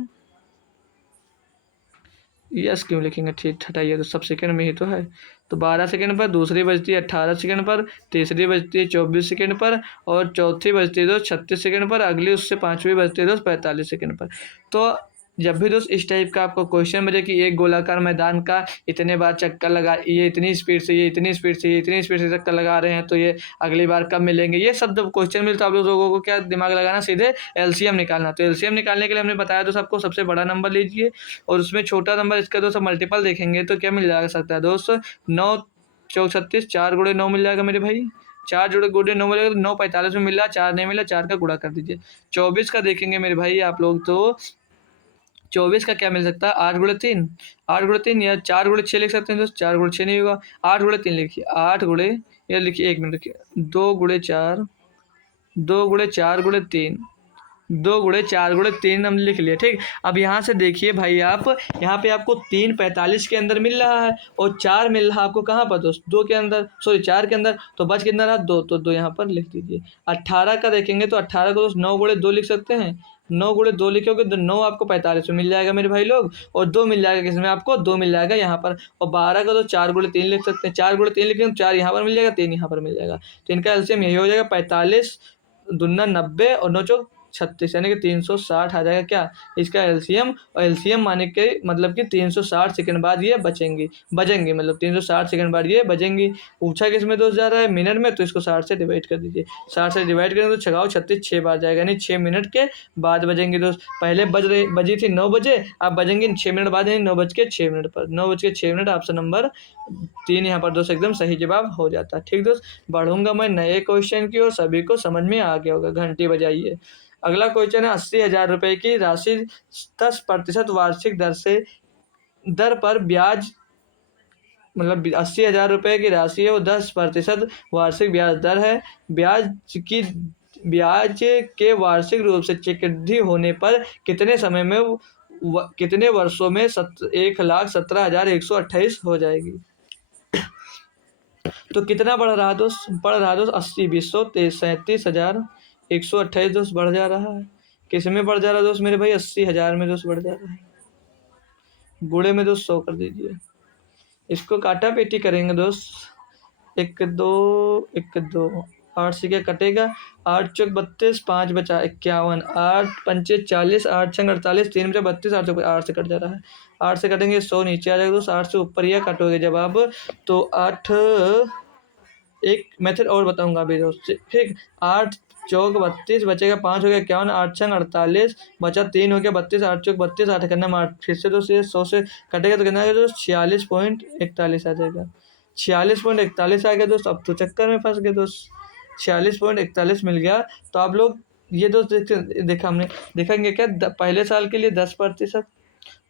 यस क्यों लिखेंगे, ठीक हटाइए, तो सब सेकंड में ही तो है। तो 12 सेकंड पर, दूसरी बजती है 18 सेकंड पर, तीसरी बजती है 24 सेकंड पर, और चौथी बजती है दोस्त 36 सेकंड पर, अगली उससे पाँचवीं बजती है दोस्त 45 सेकंड पर। तो जब भी दोस्त इस टाइप का आपको क्वेश्चन बचे कि एक गोलाकार मैदान का इतने बार चक्कर लगा, ये इतनी स्पीड से, ये इतनी स्पीड से, ये इतनी स्पीड से चक्कर लगा रहे हैं, तो ये अगली बार कब मिलेंगे, ये सब जब क्वेश्चन मिलता है आप लोगों को क्या दिमाग लगाना, सीधे एलसीएम निकालना। तो एलसीएम निकालने के लिए हमने बताया दोस्त आपको सबसे बड़ा नंबर लीजिए और उसमें छोटा नंबर इसका दोस्त मल्टीपल देखेंगे तो क्या मिल जा सकता है दोस्त, 9 चौक 36, 4 गुणे 9 मिल जाएगा मेरे भाई, 4 जुड़े गुणे 9 मिलेगा, तो 9 45 में मिल रहा है, 4 नहीं मिला, 4 का गुणा कर दीजिए। 24 का देखेंगे मेरे भाई आप लोग, तो 24 का क्या मिल सकता है, 8 गुणे 3, 8 गुणे 3 या 4 गुणे 6 लिख सकते हैं दोस्त, 4 गुणे 6 नहीं होगा, 8 गुणे 3 लिखिए, 8 गुणे, ये लिखिए 1 मिनट लिखिए, 2 गुणे 4, 2 गुणे 4 गुणे 3, 2 गुणे 4 गुणे 3 हमने लिख लिया, ठीक। अब यहाँ से देखिए भाई आप, यहाँ पे आपको 3 45 के अंदर मिल रहा है और 4 मिल रहा है आपको कहाँ पर दोस्त, 2 के अंदर, सॉरी 4 के अंदर, तो बच कितना रहा 2, तो 2 यहाँ पर लिख दीजिए। 18 का देखेंगे तो 18 को दोस्त 9 गुणे 2 लिख सकते हैं, 9 गुणे 2 लिखोगे तो 9 आपको 45 में मिल जाएगा मेरे भाई लोग, और 2 मिल जाएगा किसमें आपको, 2 मिल जाएगा यहाँ पर। और 12 का तो 4 गुणे 3 लिख सकते हैं, 4 गुणे 3 लिखेंगे तो 4 यहाँ पर मिल जाएगा, 3 यहाँ पर मिल जाएगा, तो इनका एलसीएम यही हो जाएगा 45 दूना 90 और 9 चौक 36, यानी कि 360 आ जाएगा क्या इसका एलसीएम। और एलसीएम माने के मतलब कि 360 सेकंड बाद ये बजेंगे मतलब 360 सेकंड बाद ये बजेंगी। पूछा किस में दोस्त जा रहा है, मिनट में, तो इसको 60 से डिवाइड कर दीजिए, 60 से डिवाइड करेंगे तो छगाओ 36 6 बार जाएगा, यानी 6 मिनट के बाद बजेंगे दोस्त। पहले बजी थी 9 बजे, अब बजेंगे 6 मिनट बाद, यानी 9 बज के 6 मिनट पर, 9 बज के 6 मिनट, ऑप्शन नंबर 3 यहाँ पर दोस्त एकदम सही जवाब हो जाता है, ठीक दोस्त। बढ़ूंगा मैं नए क्वेश्चन की और सभी को समझ में आ गया होगा, घंटी बजाइए। अगला क्वेश्चन है 80,000 रुपए की राशि 10% वार्षिक दर पर ब्याज, मतलब 80,000 रुपए की राशि है, वो 10% वार्षिक ब्याज दर है। ब्याज के वार्षिक रूप से चक्रवृद्धि होने पर कितने समय में कितने वर्षों में 1,17,128 हो जाएगी। तो कितना बढ़ रहा दोस्त, 80 20 37,128 दोस्त बढ़ जा रहा है। किस में बढ़ जा रहा है दोस्त मेरे भाई, 80,000 में दोस्त बढ़ जा रहा है। गुणे में दोस्त 100 कर दीजिए, इसको काटा पेटी करेंगे दोस्त, 1 2 1 2, 8 से क्या कटेगा, 8 चौक 32, 5 बचा 51, 8 पंचे 40, 8 छंग 48, 3 बचा 32, 8 8 से कट जा रहा है, 8 से कटेंगे 100 नीचे आ जाएगा दोस्त, 8 से ऊपर यह कटोगे जब आप, तो 8, एक मेथड और बताऊंगा अभी दोस्त, ठीक। 8 चौक 32 बचेगा, 5 हो गया 51, 8 छंग 48, बचा 3 हो गया 32, 8 चौक 32, 8 करना 8, फिर से दोस्त ये 100 से कटेगा तो कितना आ गया दोस्त, 46.41 आ जाएगा, 46.41 आ गया दोस्त। अब तो चक्कर में फंस गए दोस्त, 46.41 मिल गया। तो आप लोग ये दोस्त देखा हमने, देखेंगे क्या पहले साल के लिए 10%,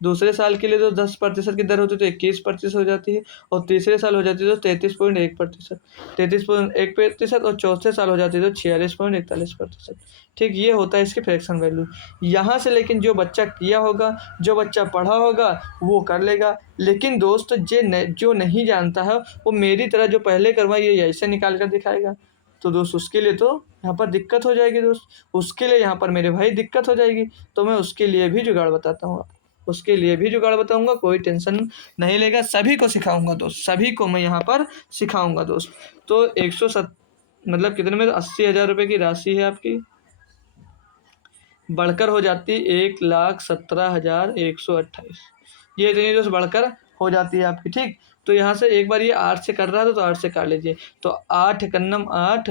दूसरे साल के लिए तो 10% की दर होती है तो 21% हो जाती है, और तीसरे साल हो जाती है तो 33.1%, 33.1%, और चौथे साल हो जाती है तो 46.41%, ठीक। ये होता है इसकी फ्रैक्शन वैल्यू यहाँ से। लेकिन जो बच्चा किया होगा, जो बच्चा पढ़ा होगा वो कर लेगा, लेकिन दोस्त जो नहीं जानता है वो मेरी तरह जो पहले करवाई ये ऐसे निकाल कर दिखाएगा, तो दोस्त उसके लिए तो यहाँ पर दिक्कत हो जाएगी दोस्त, उसके लिए यहाँ पर मेरे भाई दिक्कत हो जाएगी। तो मैं उसके लिए भी जुगाड़ बताता हूँ, उसके लिए भी जुगाड़ बताऊंगा, कोई टेंशन नहीं लेगा, सभी को सिखाऊंगा दोस्त, सभी को मैं यहाँ पर सिखाऊंगा दोस्त। तो 107 मतलब कितने में, 80,000 रुपये की राशि है आपकी, बढ़कर हो जाती 1,17,128, ये इतनी दोस्त बढ़कर हो जाती है आपकी, ठीक। तो यहाँ से एक बार ये 8 से कर रहा था तो 8 से काट लीजिए, तो 8 कन्नम 8,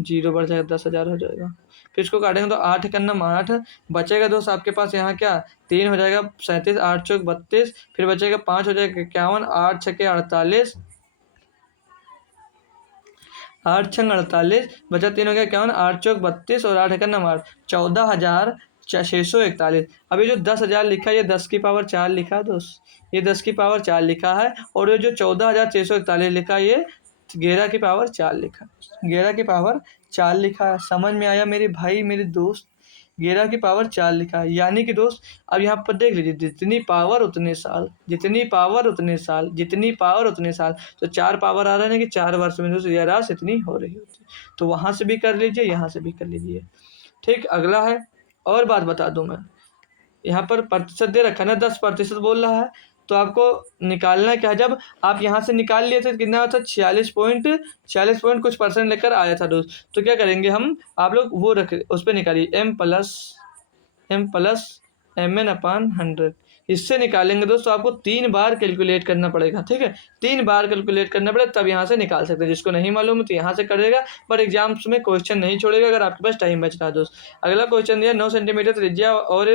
0 बढ़ जाएगा 10,000 हो जाएगा, फिर इसको काटेंगे तो 8 कन्नम 8 बचेगा दोस्त आपके पास यहाँ क्या 3 हो जाएगा 37, 8 चौक 32, फिर बचेगा 5 हो जाएगा 51, 8 छके 48, 8 छंग 48, बचा 3 हो गया 51, 8 चौक 32 और 8 कन्नम 8, 14,641। अभी जो 10,000 लिखा है ये 10 की पावर 4 लिखा है दोस्त, ये 10 की पावर 4 लिखा है, और ये जो 14,641 लिखा है ये 11 की पावर 4 लिखा है, 11 की पावर 4 लिखा है। समझ में आया मेरे भाई मेरे दोस्त, 11 की पावर 4 लिखा है, यानी कि दोस्त अब यहाँ पर देख लीजिए, जितनी पावर उतने साल, जितनी पावर उतने साल, जितनी पावर उतने साल, तो 4 पावर आ रहा है ना कि 4 वर्ष में दोस्त यह राशि इतनी हो रही होती है। तो वहाँ से भी कर लीजिए, यहाँ से भी कर लीजिए, ठीक। अगला है, और बात बता दूं मैं, यहाँ पर प्रतिशत दे रखा है ना, 10% बोल रहा है, तो आपको निकालना क्या है, जब आप यहाँ से निकाल लिए थे कितना होता 46 पॉइंट कुछ % लेकर आया था दोस्त। तो क्या करेंगे हम, आप लोग वो रख उस पर निकालिए m प्लस mn/100, इससे निकालेंगे दोस्तों। आपको 3 बार कैलकुलेट करना पड़ेगा, ठीक है, 3 बार कैलकुलेट करना पड़ेगा तब यहाँ से निकाल सकते हैं। जिसको नहीं मालूम है तो यहाँ से करेगा, पर एग्जाम्स में क्वेश्चन नहीं छोड़ेगा अगर आपके पास टाइम बच रहा है दोस्त। अगला क्वेश्चन दिया, 9 सेंटीमीटर त्रिज्या और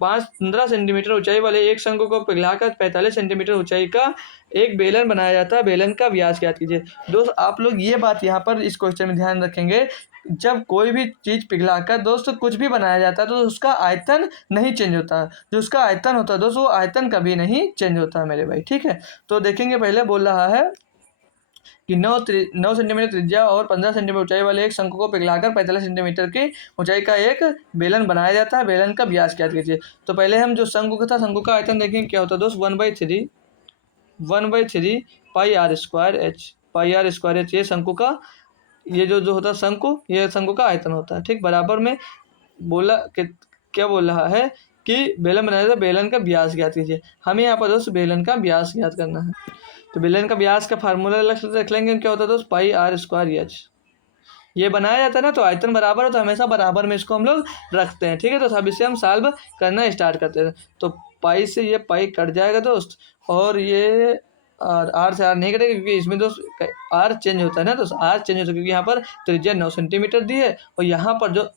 15 सेंटीमीटर ऊंचाई वाले एक शंकु को पिघलाकर 45 सेंटीमीटर ऊंचाई का एक बेलन बनाया जाता है, बेलन का व्यास ज्ञात कीजिए। दोस्त आप लोग ये बात यहाँ पर इस क्वेश्चन में ध्यान रखेंगे, जब कोई भी चीज़ पिघलाकर दोस्त कुछ भी बनाया जाता है तो उसका आयतन नहीं चेंज होता, जो उसका आयतन होता है दोस्त वो आयतन कभी नहीं चेंज होता मेरे भाई, ठीक है। तो देखेंगे, पहले बोल रहा है कि 9 सेंटीमीटर त्रिज्या और 15 सेंटीमीटर ऊंचाई वाले एक शंकु को पिघलाकर 45 सेंटीमीटर की ऊंचाई का एक बेलन बनाया जाता है, बेलन का व्यास ज्ञात कीजिए। तो पहले हम जो शंकु था, शंकु का आयतन देखेंगे क्या होता है दोस्त, 1/3 पाई आर स्क्वायर एच, ये शंकु का, ये जो होता है शंकु, ये शंकु का आयतन होता है, ठीक। बराबर में बोला कि क्या बोल रहा है कि बेलन बनाया था, बेलन का व्यास ज्ञात कीजिए। हमें यहाँ पर दोस्त बेलन का व्यास ज्ञात करना है, तो बेलन का व्यास का फार्मूला रख लेंगे, क्या होता है दोस्त, पाई आर स्क्वायर एच। ये बनाया जाता है ना, तो आयतन बराबर हो तो हमेशा बराबर में इसको हम लोग रखते हैं, ठीक है। तो अब इसे हम सॉल्व करना स्टार्ट करते हैं। तो पाई से ये पाई कट जाएगा दोस्त, और ये आर से आर नहीं कटेगा क्योंकि इसमें दोस्त आर चेंज होता है ना, तो आर चेंज होता है क्योंकि यहाँ पर त्रिज्या 9 सेंटीमीटर दी है और यहाँ पर जो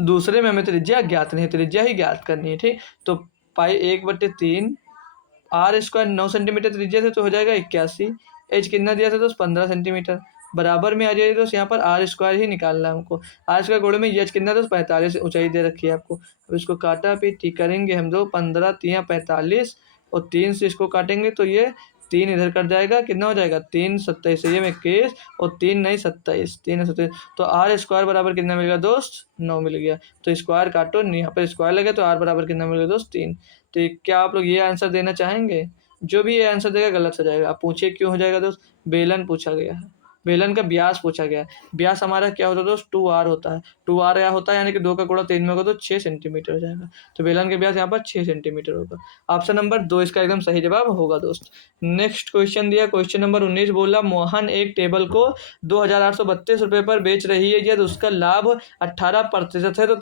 दूसरे में हमें त्रिज्या ज्ञात नहीं है, त्रिज्या ही ज्ञात करनी है, ठीक। तो पाई 1/3 आर स्क्वायर 9 सेंटीमीटर त्रिज्या से तो हो जाएगा 81, एच कितना दिया था दोस्त 15 सेंटीमीटर, बराबर में आ जाएगी दोस्त। यहाँ पर आर स्क्वायर ही निकालना है हमको, आर स्क्वायर गुणे में एच कितना दोस्त 45 ऊंचाई दे रखी है आपको। अब इसको काटा पीटी करेंगे हम दो, 15 3 45 और 3 से इसको काटेंगे तो ये 3 इधर कट जाएगा, कितना हो जाएगा 3 27, ये में 21 और 3 नहीं 27, 3 27, तो आर स्क्वायर बराबर कितना मिल गया दोस्त 9 मिल गया। तो स्क्वायर काटो, यहाँ पर स्क्वायर लगे तो आर बराबर कितना मिल गया दोस्त 3। तो क्या आप लोग ये आंसर देना चाहेंगे? जो भी ये आंसर देगा गलत हो जाएगा। आप पूछिए क्यों हो जाएगा दोस्त, बेलन पूछा गया है, बेलन का व्यास पूछा गया है। व्यास हमारा क्या होता है दोस्त 2r होता है, 2r या होता है यानी कि 2 का गुणा 3 में होगा तो 6 सेंटीमीटर हो जाएगा। तो बेलन के व्यास यहाँ पर 6 सेंटीमीटर होगा। ऑप्शन नंबर 2 इसका एकदम सही जवाब होगा दोस्त। नेक्स्ट क्वेश्चन दिया, क्वेश्चन नंबर 19 बोला मोहन एक टेबल को 2832 रुपये पर बेच रही है यदि उसका लाभ 18% है तो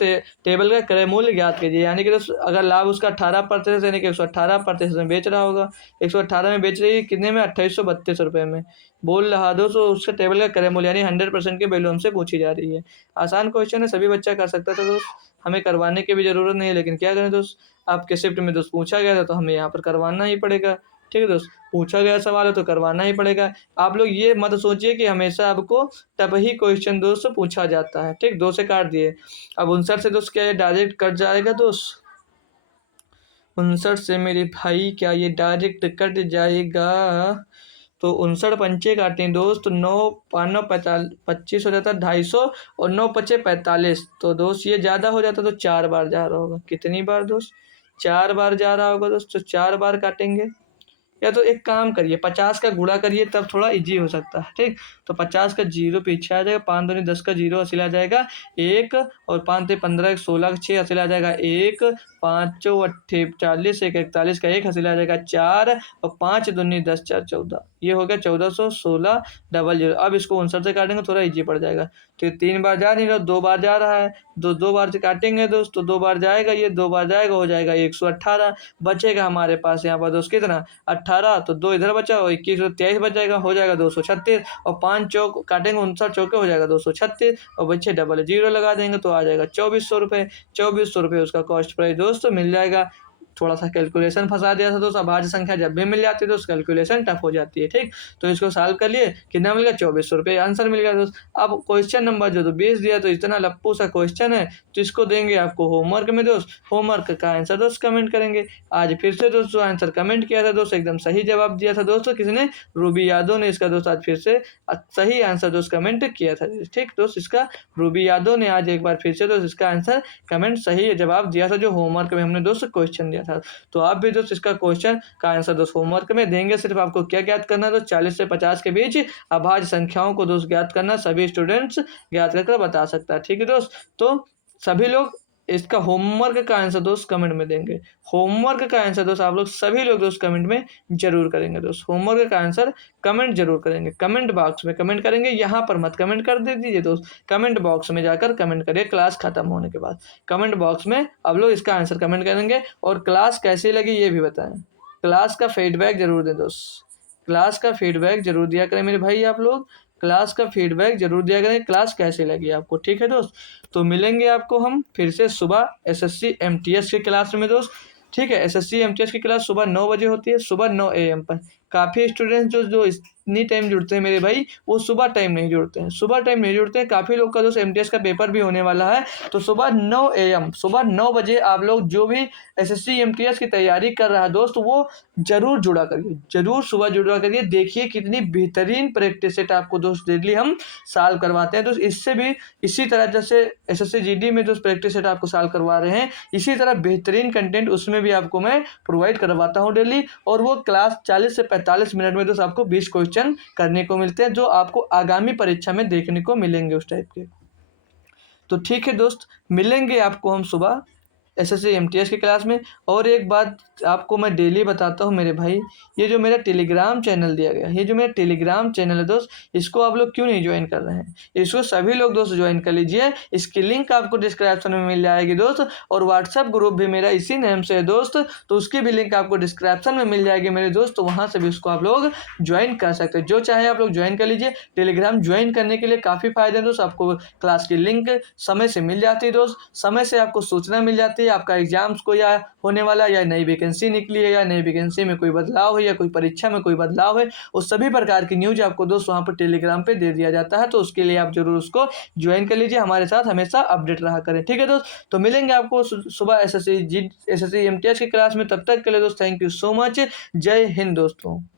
टेबल का क्रय मूल्य ज्ञात कीजिए। यानी कि दोस्त अगर लाभ उसका 18% यानी कि 118% में बेच रहा होगा, 118 में बेच रही है, कितने में 2832 रुपये में बोल रहा दोस्तों, उसका टेबल का क्रय मूल्य यानी 100% के वैल्यू हमसे पूछी जा रही है। आसान क्वेश्चन है, सभी बच्चा कर सकता था दोस्त, हमें करवाने की भी जरूरत नहीं है, लेकिन क्या करें दोस्त, आपके शिफ्ट में दोस्त पूछा गया था तो हमें यहाँ पर करवाना ही पड़ेगा, ठीक है दोस्त। पूछा गया सवाल है तो करवाना ही पड़ेगा। आप लोग ये मत सोचिए कि हमेशा आपको तब ही क्वेश्चन दोस्त पूछा जाता है, ठीक। 2 से काट दिए, अब 59 से दोस्त क्या ये डायरेक्ट कट जाएगा दोस्त, 59 से मेरे भाई क्या ये डायरेक्ट कट जाएगा, तो 59 पंचे काटे हैं दोस्त, तो 9 5 9 25 हो जाता है 250 और 9 पचे 45, तो दोस्त ये ज़्यादा हो जाता तो 4 बार जा रहा होगा। कितनी बार दोस्त, 4 बार जा रहा होगा दोस्त, तो 4 बार काटेंगे। या तो एक काम करिए 50 का गुणा करिए तब थोड़ा इजी हो सकता है, ठीक। तो 50 का 0 पीछे आ जाएगा, 5 दूनी 10 का 0 हासिल आ जाएगा 1 और 5 ते 15 16 6 हासिल आ जाएगा 1, 5 8 40 1 41 का 1 हासिल आ जाएगा 4 और 5 दूनी 10 4 14, ये हो गया 1416 00। अब इसको 59 से काटेंगे थोड़ा इजी पड़ जाएगा। तो 3 बार जा नहीं रहा, 2 बार जा रहा है, दो बार से काटेंगे दोस्त, तो 2 बार जाएगा, ये 2 बार जाएगा, हो जाएगा 118, बचेगा हमारे पास यहाँ पर दोस्त कितना 18, तो 2 इधर बचा और 21 तो 23 बच जाएगा, हो जाएगा 236 और 5 चौक काटेंगे 59 चौके हो जाएगा 236 और बच्चे डबल 0 लगा देंगे तो आ जाएगा 2400 रुपये। 2400 रुपये उसका कॉस्ट प्राइस दोस्त मिल जाएगा। थोड़ा सा कैलकुलेशन फंसा दिया था दोस्त, अभाज्य संख्या जब भी मिल जाती है तो कैलकुलेशन टफ हो जाती है, ठीक। तो इसको सॉल्व कर लिए, कितना मिल गया 2400 रुपये आंसर मिल गया दोस्त। अब क्वेश्चन नंबर जो 20 दिया, तो इतना लप्पू सा क्वेश्चन है तो इसको देंगे आपको होमवर्क में दोस्त। होमवर्क का आंसर दोस्त कमेंट करेंगे। आज फिर से दोस्तों आंसर कमेंट किया था दोस्त, एकदम सही जवाब दिया था दोस्तों, किसने, रूबी यादव ने इसका दोस्त आज फिर से सही आंसर दोस्त कमेंट किया था, ठीक दोस्त। इसका रूबी यादव ने आज एक बार फिर से दोस्त इसका आंसर कमेंट सही जवाब दिया था जो होमवर्क में हमने दोस्त क्वेश्चन दिया था। तो आप भी दोस्त इसका क्वेश्चन का आंसर दोस्त होमवर्क में देंगे। सिर्फ आपको क्या ज्ञात करना है दोस्त, 40 से 50 के बीच अभाज्य संख्याओं को दोस्त ज्ञात करना, सभी स्टूडेंट्स ज्ञात करके बता सकता है, ठीक है दोस्त। तो सभी लोग इसका होमवर्क का आंसर दोस्त कमेंट में देंगे। होमवर्क का आंसर दोस्त आप लोग सभी लोग दोस्त कमेंट में जरूर करेंगे दोस्त। होमवर्क का आंसर कमेंट जरूर करेंगे, कमेंट बॉक्स में कमेंट करेंगे, यहाँ पर मत कमेंट कर दे दीजिए दोस्त, कमेंट बॉक्स में जाकर कमेंट करिए क्लास खत्म होने के बाद। कमेंट बॉक्स में आप लोग इसका आंसर कमेंट करेंगे और क्लास कैसी लगी ये भी बताएं। क्लास का फीडबैक जरूर दें दोस्त, क्लास का फीडबैक जरूर दिया करें मेरे भाई। आप लोग क्लास का फीडबैक जरूर दिया करें, क्लास कैसी लगी आपको, ठीक है दोस्त। तो मिलेंगे आपको हम फिर से सुबह एसएससी एमटीएस की क्लास में दोस्त, ठीक है। एसएससी एमटीएस की क्लास सुबह 9 बजे होती है, सुबह 9 AM पर। काफ़ी स्टूडेंट्स जो इतनी टाइम जुड़ते हैं मेरे भाई, वो सुबह टाइम नहीं जुड़ते हैं, सुबह टाइम नहीं जुड़ते हैं। काफ़ी लोग का दोस्त एमटीएस का पेपर भी होने वाला है, तो सुबह 9 AM, सुबह 9 बजे आप लोग जो भी एसएससी एमटीएस की तैयारी कर रहा है दोस्त, वो जरूर जुड़ा करिए, जरूर सुबह जुड़ा करिए। देखिए कितनी बेहतरीन प्रैक्टिस सेट आपको दोस्त डेली हम सॉल्व करवाते हैं दोस्त। इससे भी इसी तरह जैसे एसएससी जीडी में दोस्त प्रैक्टिस सेट आपको सॉल्व करवा रहे हैं, इसी तरह बेहतरीन कंटेंट उसमें भी आपको मैं प्रोवाइड करवाता हूँ डेली। और वो क्लास 40 से 45 मिनट में दोस्त आपको 20 क्वेश्चन करने को मिलते हैं, जो आपको आगामी परीक्षा में देखने को मिलेंगे उस टाइप के। तो ठीक है दोस्त, मिलेंगे आपको हम सुबह एसएससी एमटीएस की क्लास में। और एक बात आपको मैं डेली बताता हूँ मेरे भाई, ये जो मेरा टेलीग्राम चैनल दिया गया, ये जो मेरा टेलीग्राम चैनल है दोस्त, इसको आप लोग क्यों नहीं ज्वाइन कर रहे हैं? इसको सभी लोग दोस्त ज्वाइन कर लीजिए। इसकी लिंक आपको डिस्क्रिप्शन में मिल जाएगी दोस्त। और व्हाट्सएप ग्रुप भी मेरा इसी नेम से है दोस्त, तो उसकी भी लिंक आपको डिस्क्रिप्शन में मिल जाएगी मेरे दोस्त, तो वहाँ से भी उसको आप लोग ज्वाइन कर सकते हैं। जो चाहे आप लोग ज्वाइन कर लीजिए। टेलीग्राम ज्वाइन करने के लिए काफ़ी फायदे हैं दोस्त, आपको क्लास की लिंक समय से मिल जाती है दोस्त, समय से आपको सूचना मिल जाती है आपका एग्जाम्स को या होने वाला, या नई वैकेंसी निकली है, या नई वैकेंसी में कोई बदलाव है, या कोई परीक्षा में कोई बदलाव है, उस सभी प्रकार की न्यूज आपको दोस्त वहाँ पर टेलीग्राम पे दे दिया जाता है। तो उसके लिए आप जरूर उसको ज्वाइन कर लीजिए, हमारे साथ हमेशा अपडेट रहा करें, ठीक है दोस्त। तो मिलेंगे आपको सुबह एसएससी एमटीएस की क्लास में। तब तक के लिए दोस्त थैंक यू सो मच। जय हिंद दोस्तों।